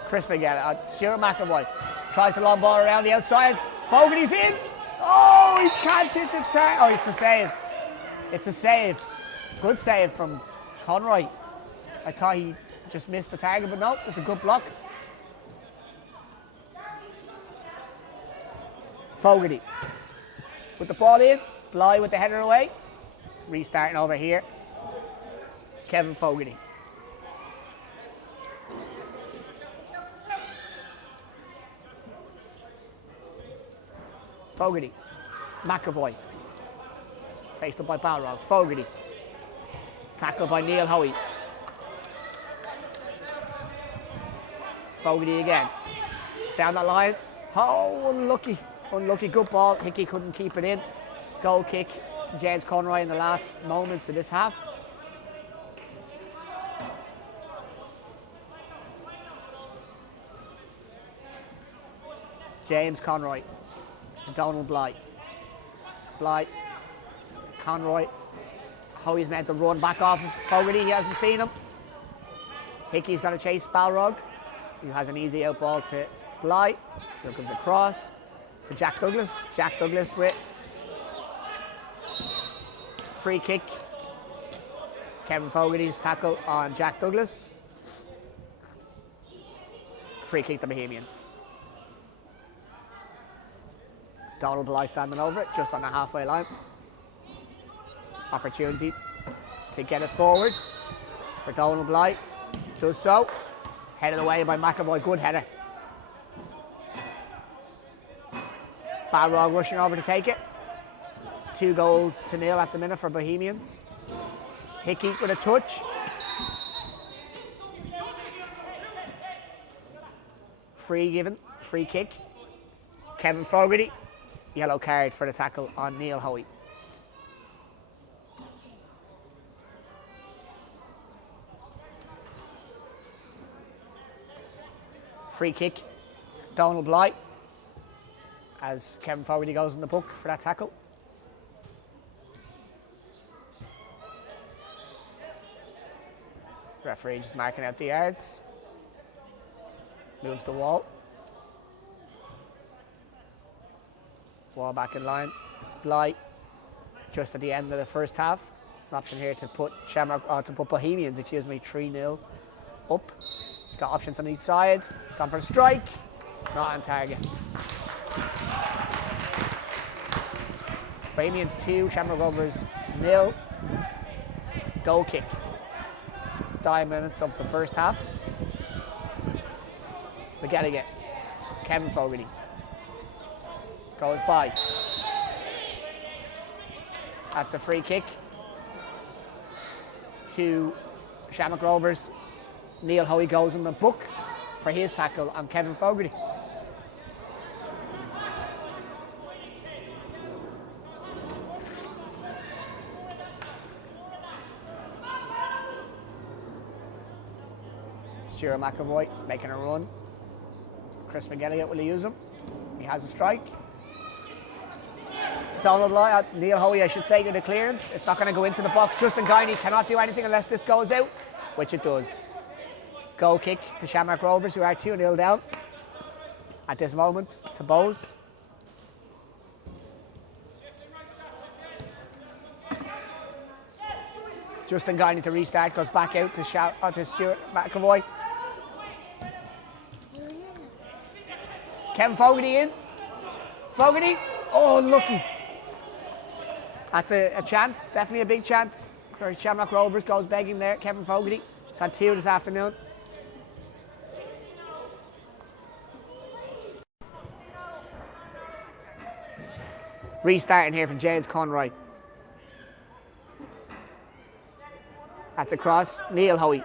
Chris McGilligan, Stuart McAvoy tries the long ball around the outside. Fogarty's in. Oh, he can't hit the target. Oh, it's a save. It's a save. Good save from Conroy. I thought he just missed the target, but no, it's a good block. Fogarty with the ball in. Bly with the header away. Restarting over here. Kevin Fogarty. Fogarty. McAvoy. Faced up by Balrog. Fogarty. Tackled by Neil Hoey. Fogarty again. Down that line. Oh, unlucky. Unlucky. Good ball. Hickey couldn't keep it in. Goal kick to James Conroy in the last moments of this half. James Conroy to Donald Bly. Bly. Conroy. Hoey's meant to run back off of Fogarty. He hasn't seen him. Hickey's going to chase Balrog. He has an easy out ball to Bly. Here comes the cross to Jack Douglas. Jack Douglas with free kick. Kevin Fogarty's tackle on Jack Douglas. Free kick to Bohemians. Donald Bly standing over it, just on the halfway line. Opportunity to get it forward for Donald Bly. Does so. Headed away by McAvoy, good header. Balrog rushing over to take it. 2-0 at the minute for Bohemians. Hickey with a touch. Free kick. Kevin Fogarty. Yellow card for the tackle on Neil Hoey. Free kick, Donald Bly, as Kevin Fogarty goes in the book for that tackle. Referee just marking out the yards. Moves the wall. Wall back in line. Bly, just at the end of the first half. It's an option here to put Bohemians, 3-0 up. He's got options on each side. Gone for a strike. Not on target. Bohemians 2, Shamrock Rovers 0. Goal kick. 9 minutes of the first half. McGilligan. Kevin Fogarty. Goes by. That's a free kick to Shamrock Rovers. Neil Hoey goes in the book for his tackle on Kevin Fogarty. Stuart McAvoy making a run. Chris McGilligan will use him. He has a strike. Donald Bly, Neil Hoey, I should say, to the clearance. It's not going to go into the box. Justin Guiney cannot do anything unless this goes out, which it does. Goal kick to Shamrock Rovers, who are 2-0 down at this moment to Bowes. Justin Guiney to restart, goes back out to Stuart McAvoy. Kevin Fogarty in. Fogarty, oh, unlucky. That's a chance, definitely a big chance for Shamrock Rovers. Goes begging there, Kevin Fogarty. He's had 2 this afternoon. Restarting here from James Conroy. That's a cross. Neil Hoey.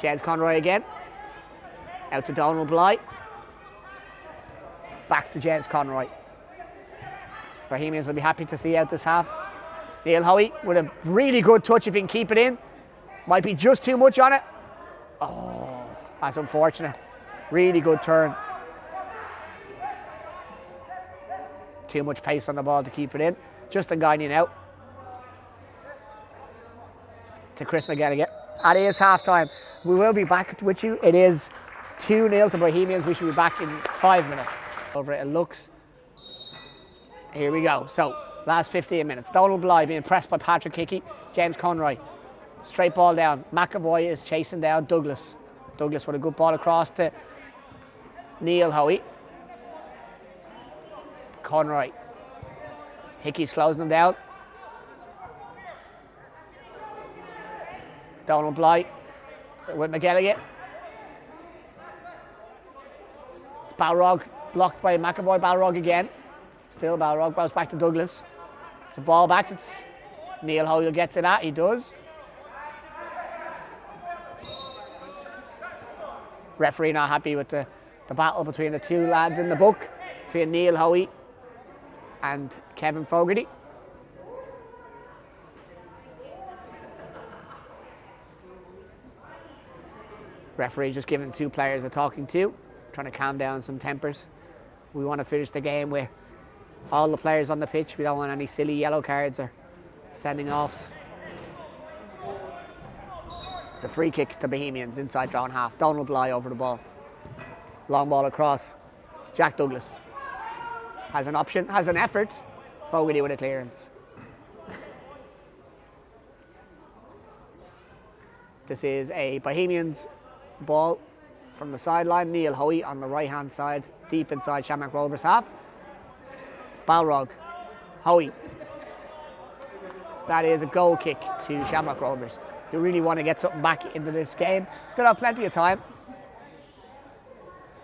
James Conroy again. Out to Donald Bly. Back to James Conroy. Bohemians will be happy to see out this half. Neil Hoey with a really good touch if he can keep it in. Might be just too much on it. Oh, that's unfortunate. Really good turn. Too much pace on the ball to keep it in. Justin Guiney now. To Chris McGilligan. It is half time. We will be back with you. It is 2-0 to Bohemians. We should be back in 5 minutes. Over it looks. Here we go. So, last 15 minutes. Donald Bly being pressed by Patrick Hickey. James Conroy. Straight ball down. McAvoy is chasing down Douglas. Douglas with a good ball across to Neil Hoey. Conroy. Hickey's closing them down. Donald Bly with McGilligan. Balrog blocked by McAvoy. Balrog again. Still Balrog. Bounce back to Douglas. The ball back. It's Neil Hoey who gets it at. He does. Referee not happy with the battle between the two lads in the book. Between Neil Hoey and Kevin Fogarty. Referee just giving 2 players a talking to, trying to calm down some tempers. We want to finish the game with all the players on the pitch. We don't want any silly yellow cards or sending offs. It's a free kick to Bohemians inside their own half. Donald Bly over the ball. Long ball across. Jack Douglas has an option, has an effort. Fogarty with a clearance. This is a Bohemians ball from the sideline. Neil Hoey on the right hand side, deep inside Shamrock Rovers half. Balrog. Hoey. That is a goal kick to Shamrock Rovers, who really want to get something back into this game. Still have plenty of time.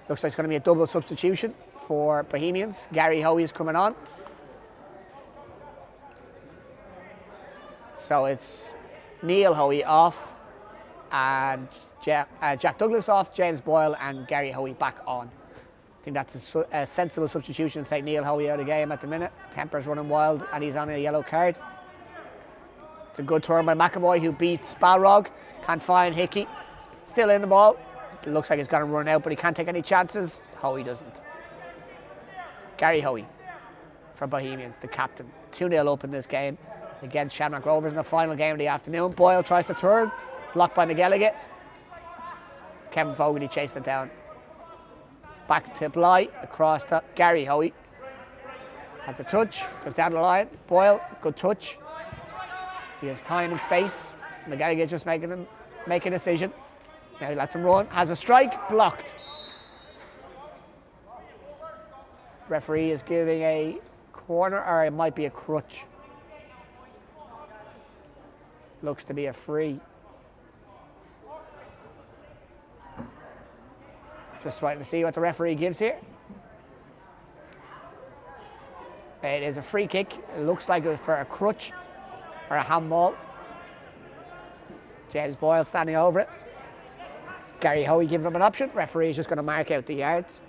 Looks like it's going to be a double substitution for Bohemians. Gary Hoey is coming on. So it's Neil Hoey off and Jack Douglas off, James Boyle and Gary Hoey back on. I think that's a sensible substitution to take Neil Hoey out of the game at the minute. Temper's running wild and he's on a yellow card. It's a good turn by McAvoy, who beats Balrog. Can't find Hickey. Still in the ball. It looks like he's going to run out, but he can't take any chances. Hoey doesn't. Gary Hoey for Bohemians, the captain. 2-0 up in this game against Shamrock Rovers in the final game of the afternoon. Boyle tries to turn. Blocked by McGilligan. Kevin Fogarty chased it down. Back to Bly, across to Gary Hoey. Has a touch, goes down the line. Boyle, good touch. He has time and space. McGilligan just make a decision. Now he lets him run. Has a strike, blocked. Referee is giving a corner, or it might be a crutch. Looks to be a free. Just waiting to see what the referee gives here. It is a free kick. It looks like it was for a crutch or a handball. James Boyle standing over it. Gary Hoey giving him an option. Referee is just going to mark out the yards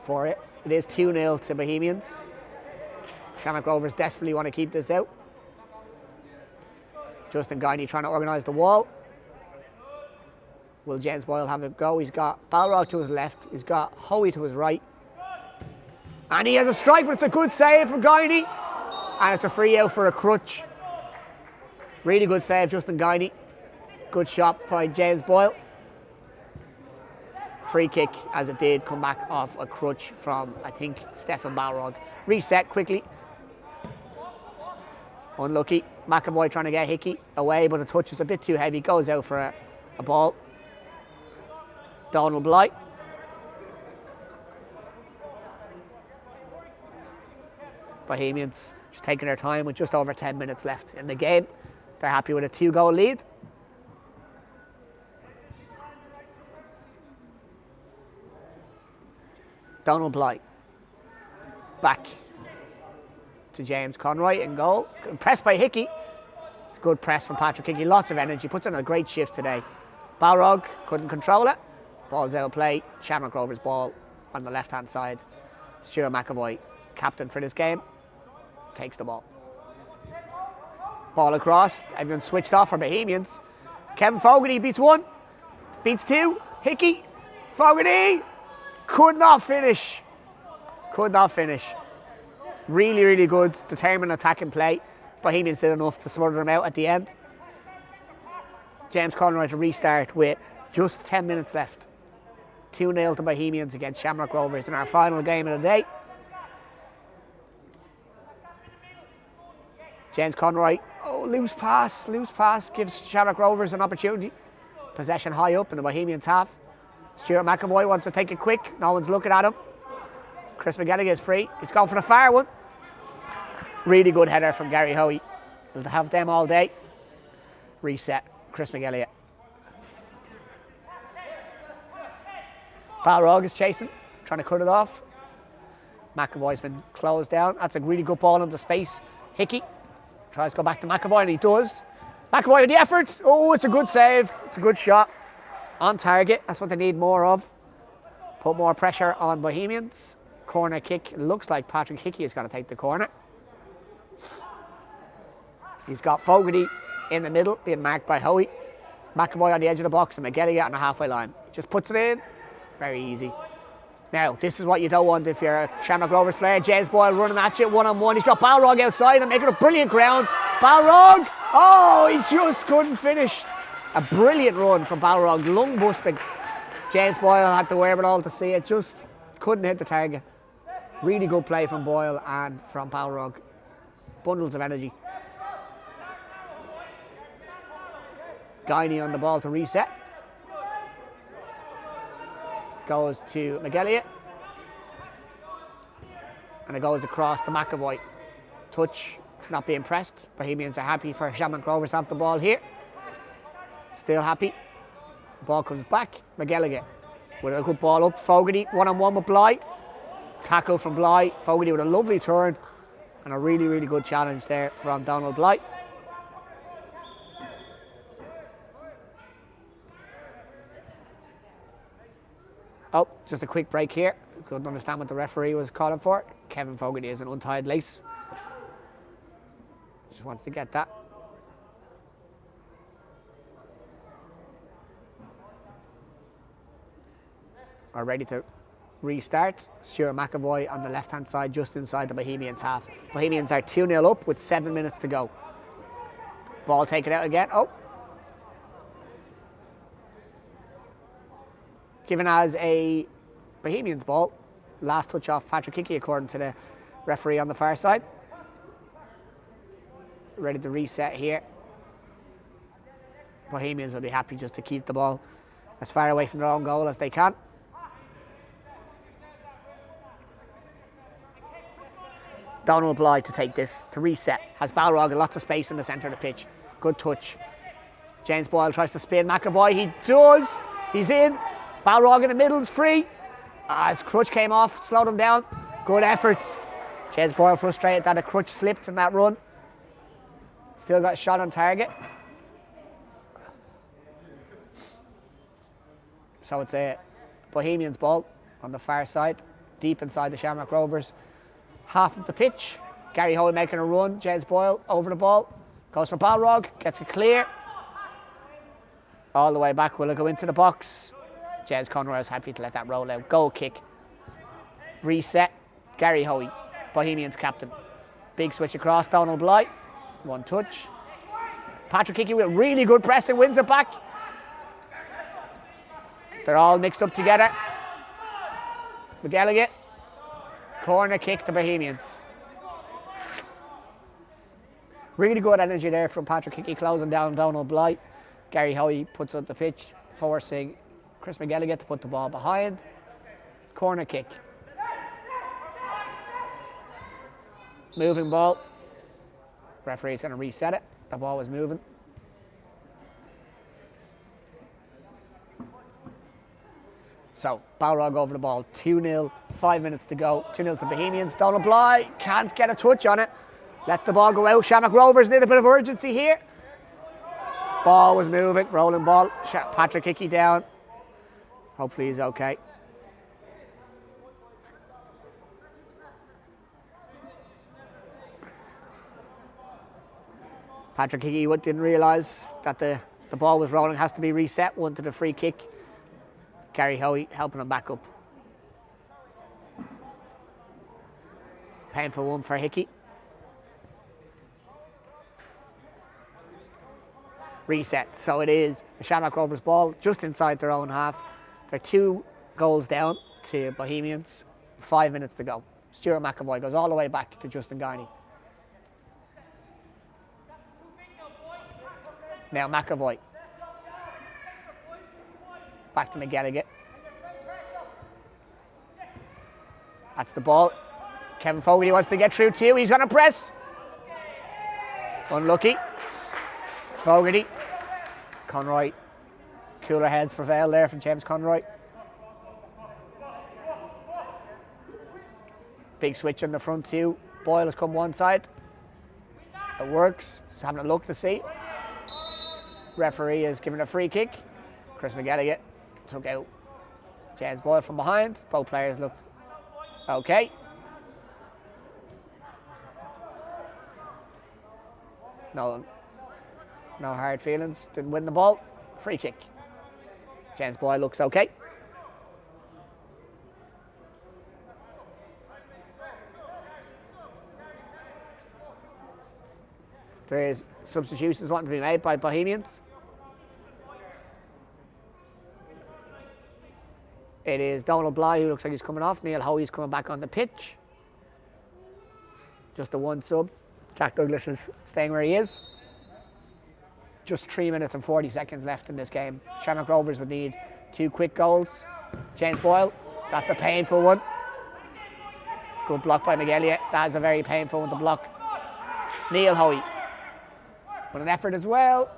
for it. It is 2-0 to Bohemians. Shamrock Rovers desperately want to keep this out. Justin Guiney trying to organise the wall. Will James Boyle have a go? He's got Balrog to his left. He's got Hoey to his right. And he has a strike, but it's a good save from Guiney. And it's a free out for a crutch. Really good save, Justin Guiney. Good shot by James Boyle. Free kick, as it did, come back off a crutch from, I think, Stefan Balrog. Reset quickly. Unlucky. McAvoy trying to get Hickey away, but the touch is a bit too heavy. Goes out for a ball. Donald Blythe. Bohemians just taking their time with just over 10 minutes left in the game. They're happy with a 2-goal lead. Donald Blythe. Back to James Conroy in goal. Pressed by Hickey. It's a good press from Patrick Hickey. Lots of energy. Puts in a great shift today. Balrog couldn't control it. Ball's out of play. Shamrock Rovers ball on the left-hand side. Stuart McAvoy, captain for this game, takes the ball. Ball across. Everyone switched off for Bohemians. Kevin Fogarty beats one. Beats two. Hickey. Fogarty. Could not finish. Could not finish. Really, really good, determined attacking play. Bohemians did enough to smother them out at the end. James Conroy to restart with just 10 minutes left. 2-0 to Bohemians against Shamrock Rovers in our final game of the day. James Conroy, loose pass gives Shamrock Rovers an opportunity. Possession high up in the Bohemians half. Stuart McAvoy wants to take it quick, no one's looking at him. Chris McGilligan is free, he's gone for the far one. Really good header from Gary Hoey. We'll have them all day. Reset, Chris McGilligan. Balrog is chasing, trying to cut it off. McAvoy's been closed down. That's a really good ball into space. Hickey tries to go back to McAvoy, and he does. McAvoy with the effort. Oh, it's a good save. It's a good shot. On target. That's what they need more of. Put more pressure on Bohemians. Corner kick. It looks like Patrick Hickey is going to take the corner. He's got Fogarty in the middle, being marked by Hoey. McAvoy on the edge of the box, and McGilligan on the halfway line. Just puts it in. Very easy. Now, this is what you don't want if you're a Shamrock Rovers player. James Boyle running at you, one-on-one. He's got Balrog outside and making a brilliant ground. Balrog! Oh, he just couldn't finish. A brilliant run from Balrog, lung busting. James Boyle had the wherewithal to see it, just couldn't hit the target. Really good play from Boyle and from Balrog. Bundles of energy. Guiney on the ball to reset. Goes to McGilligan. And it goes across to McAvoy. Touch, not being pressed. Bohemians are happy for Shamrock Rovers to have the ball here. Still happy. The ball comes back. McGilligan with a good ball up. Fogarty one-on-one with Blythe. Tackle from Blythe. Fogarty with a lovely turn. And a really, really good challenge there from Donald Blythe. Oh, just a quick break here. Couldn't understand what the referee was calling for. Kevin Fogarty is an untied lace. Just wants to get that. Are ready to restart. Stuart McAvoy on the left-hand side, just inside the Bohemians half. Bohemians are 2-0 up with 7 minutes to go. Ball taken out again. Oh. Given as a Bohemians ball. Last touch off Patrick Hickey according to the referee on the far side. Ready to reset here. Bohemians will be happy just to keep the ball as far away from their own goal as they can. Donald Blythe to take this, to reset. Has Balrog and lots of space in the centre of the pitch. Good touch. James Boyle tries to spin McAvoy. He does. He's in. Balrog in the middle is free. His crutch came off, slowed him down. Good effort. James Boyle frustrated that a crutch slipped in that run. Still got a shot on target. So it's a Bohemians ball on the far side, deep inside the Shamrock Rovers. Half of the pitch. Gary Hoey making a run. James Boyle over the ball. Goes for Balrog. Gets it clear. All the way back. Will it go into the box? James Conroy is happy to let that roll out. Goal kick. Reset. Gary Hoey, Bohemians captain. Big switch across. Donald Bly. One touch. Patrick Hickey with really good pressing wins it back. They're all mixed up together. McGilligan. Corner kick to Bohemians. Really good energy there from Patrick Hickey closing down Donald Bly. Gary Hoey puts up the pitch, forcing Chris McGilligan to put the ball behind. Corner kick. Moving ball. Referee's going to reset it. The ball was moving. So, Balrog over the ball. 2-0, 5 minutes to go. 2-0 to Bohemians. Donald Bly can't get a touch on it. Lets the ball go out. Shamrock Rovers need a bit of urgency here. Ball was moving. Rolling ball. Patrick Hickey down. Hopefully he's okay. Patrick Hickey didn't realise that the ball was rolling. Has to be reset. One to the free kick. Gary Hoey helping him back up. Painful one for Hickey. Reset. So it is the Shamrock Rovers ball just inside their own half. They're 2 goals down to Bohemians. 5 minutes to go. Stuart McAvoy goes all the way back to Justin Garney. Now McAvoy. Back to McGilligan. That's the ball. Kevin Fogarty wants to get through too. He's going to press. Unlucky. Fogarty. Conroy. Cooler heads prevail there from James Conroy. Big switch on the front too. Boyle has come one side. It works. Just having a look to see. Referee is giving a free kick. Chris McGilligan took out James Boyle from behind. Both players look okay. No hard feelings. Didn't win the ball. Free kick. James Boyle looks okay. There's substitutions wanting to be made by Bohemians. It is Donald Bly who looks like he's coming off. Neil Hoey's coming back on the pitch. Just the one sub. Jack Douglas is staying where he is. Just 3 minutes and 40 seconds left in this game. Shamrock Rovers would need 2 quick goals. James Boyle, that's a painful one. Good block by McGilligan. That's a very painful one to block. Neil Hoey. With an effort as well.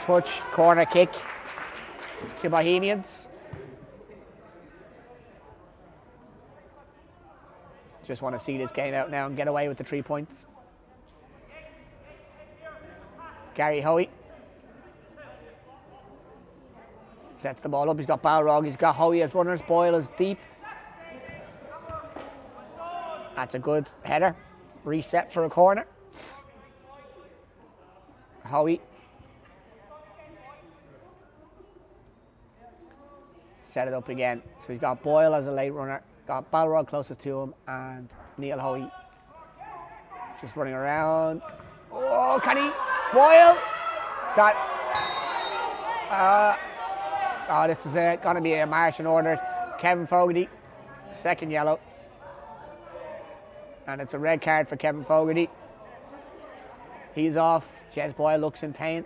Touch, corner kick to Bohemians. Just want to see this game out now and get away with the 3 points. Gary Hoey sets the ball up. He's got Balrog. He's got Hoey as runners. Boyle is deep. That's a good header. Reset for a corner. Hoey. Set it up again. So he's got Boyle as a late runner. Got Balrog closest to him and Neil Hoey just running around. Oh, can he? Boyle. This is going to be a march in order. Kevin Fogarty, second yellow. And it's a red card for Kevin Fogarty. He's off. James Boyle looks in pain.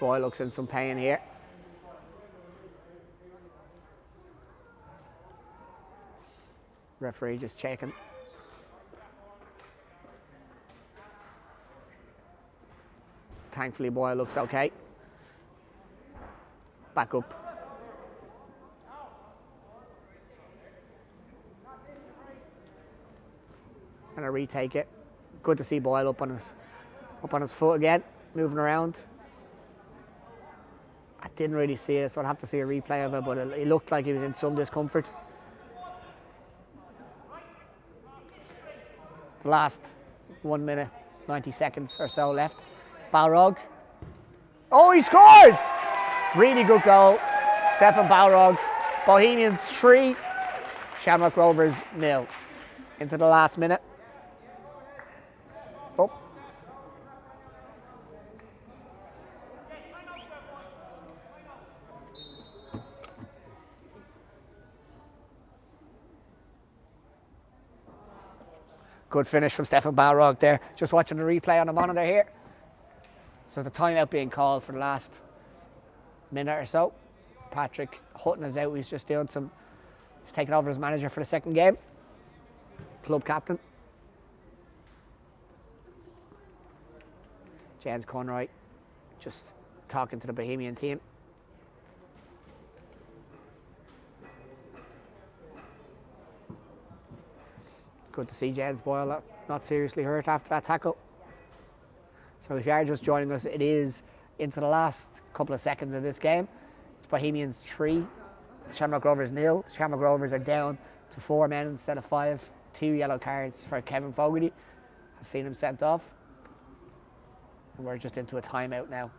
Boyle looks in some pain here. Referee just checking. Thankfully, Boyle looks okay. Back up. And a retake it. Good to see Boyle up on his foot again, moving around. I didn't really see it, so I'll have to see a replay of it, but it looked like he was in some discomfort. The last 1 minute, 90 seconds or so left. Balrog. Oh, he scored! Really good goal. Stefan Balrog. Bohemians 3, Shamrock Rovers 0. Into the last minute. Oh. Good finish from Stefan Balrog there. Just watching the replay on the monitor here. So the timeout being called for the last minute or so. Patrick Hutton is out. He's just doing some. He's taking over as manager for the second game. Club captain. James Conroy just talking to the Bohemian team. Good to see James Boyle not seriously hurt after that tackle. So if you are just joining us, it is into the last couple of seconds of this game. It's Bohemians 3, Shamrock Rovers 0. Shamrock Rovers are down to 4 men instead of 5. 2 yellow cards for Kevin Fogarty. Has seen him sent off. And we're just into a timeout now.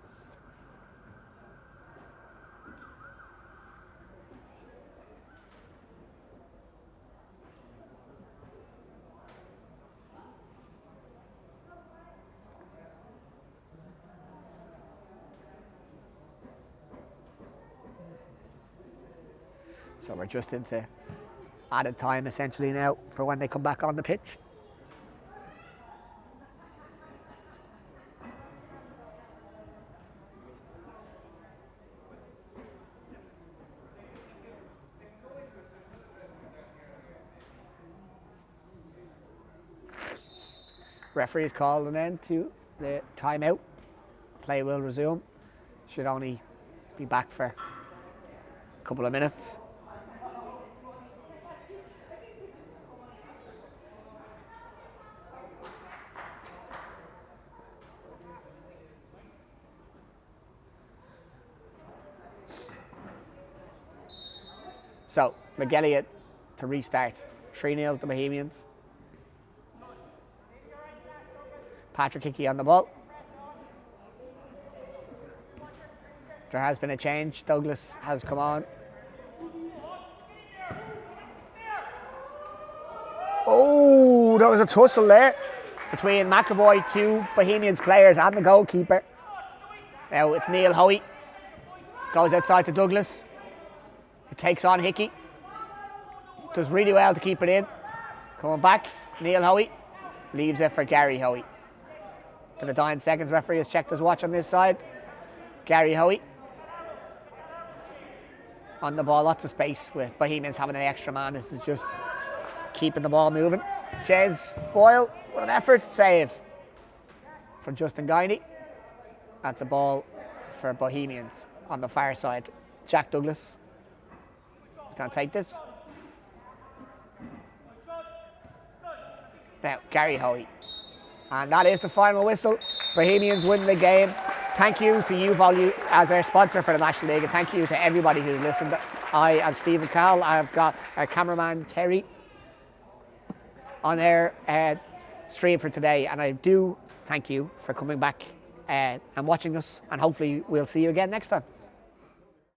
So we're just into added time essentially now for when they come back on the pitch. Referee has called an end to the timeout. Play will resume. Should only be back for a couple of minutes. So, McElliott to restart. 3-0 to Bohemians. Patrick Hickey on the ball. There has been a change. Douglas has come on. Oh, there was a tussle there between McAvoy, 2 Bohemians players, and the goalkeeper. Now it's Neil Hoey. Goes outside to Douglas. He takes on Hickey. Does really well to keep it in. Coming back, Neil Hoey. Leaves it for Gary Hoey. To the dying seconds, referee has checked his watch on this side. Gary Hoey. On the ball, lots of space with Bohemians having an extra man. This is just keeping the ball moving. James Boyle with an effort save from Justin Guiney. That's a ball for Bohemians on the far side. Jack Douglas going to take this. Now, Gary Hoey. And that is the final whistle. Bohemians win the game. Thank you to UVolu as our sponsor for the National League. And thank you to everybody who listened. I am Stephen Cowell. I've got our cameraman Terry on our stream for today. And I do thank you for coming back and watching us. And hopefully we'll see you again next time.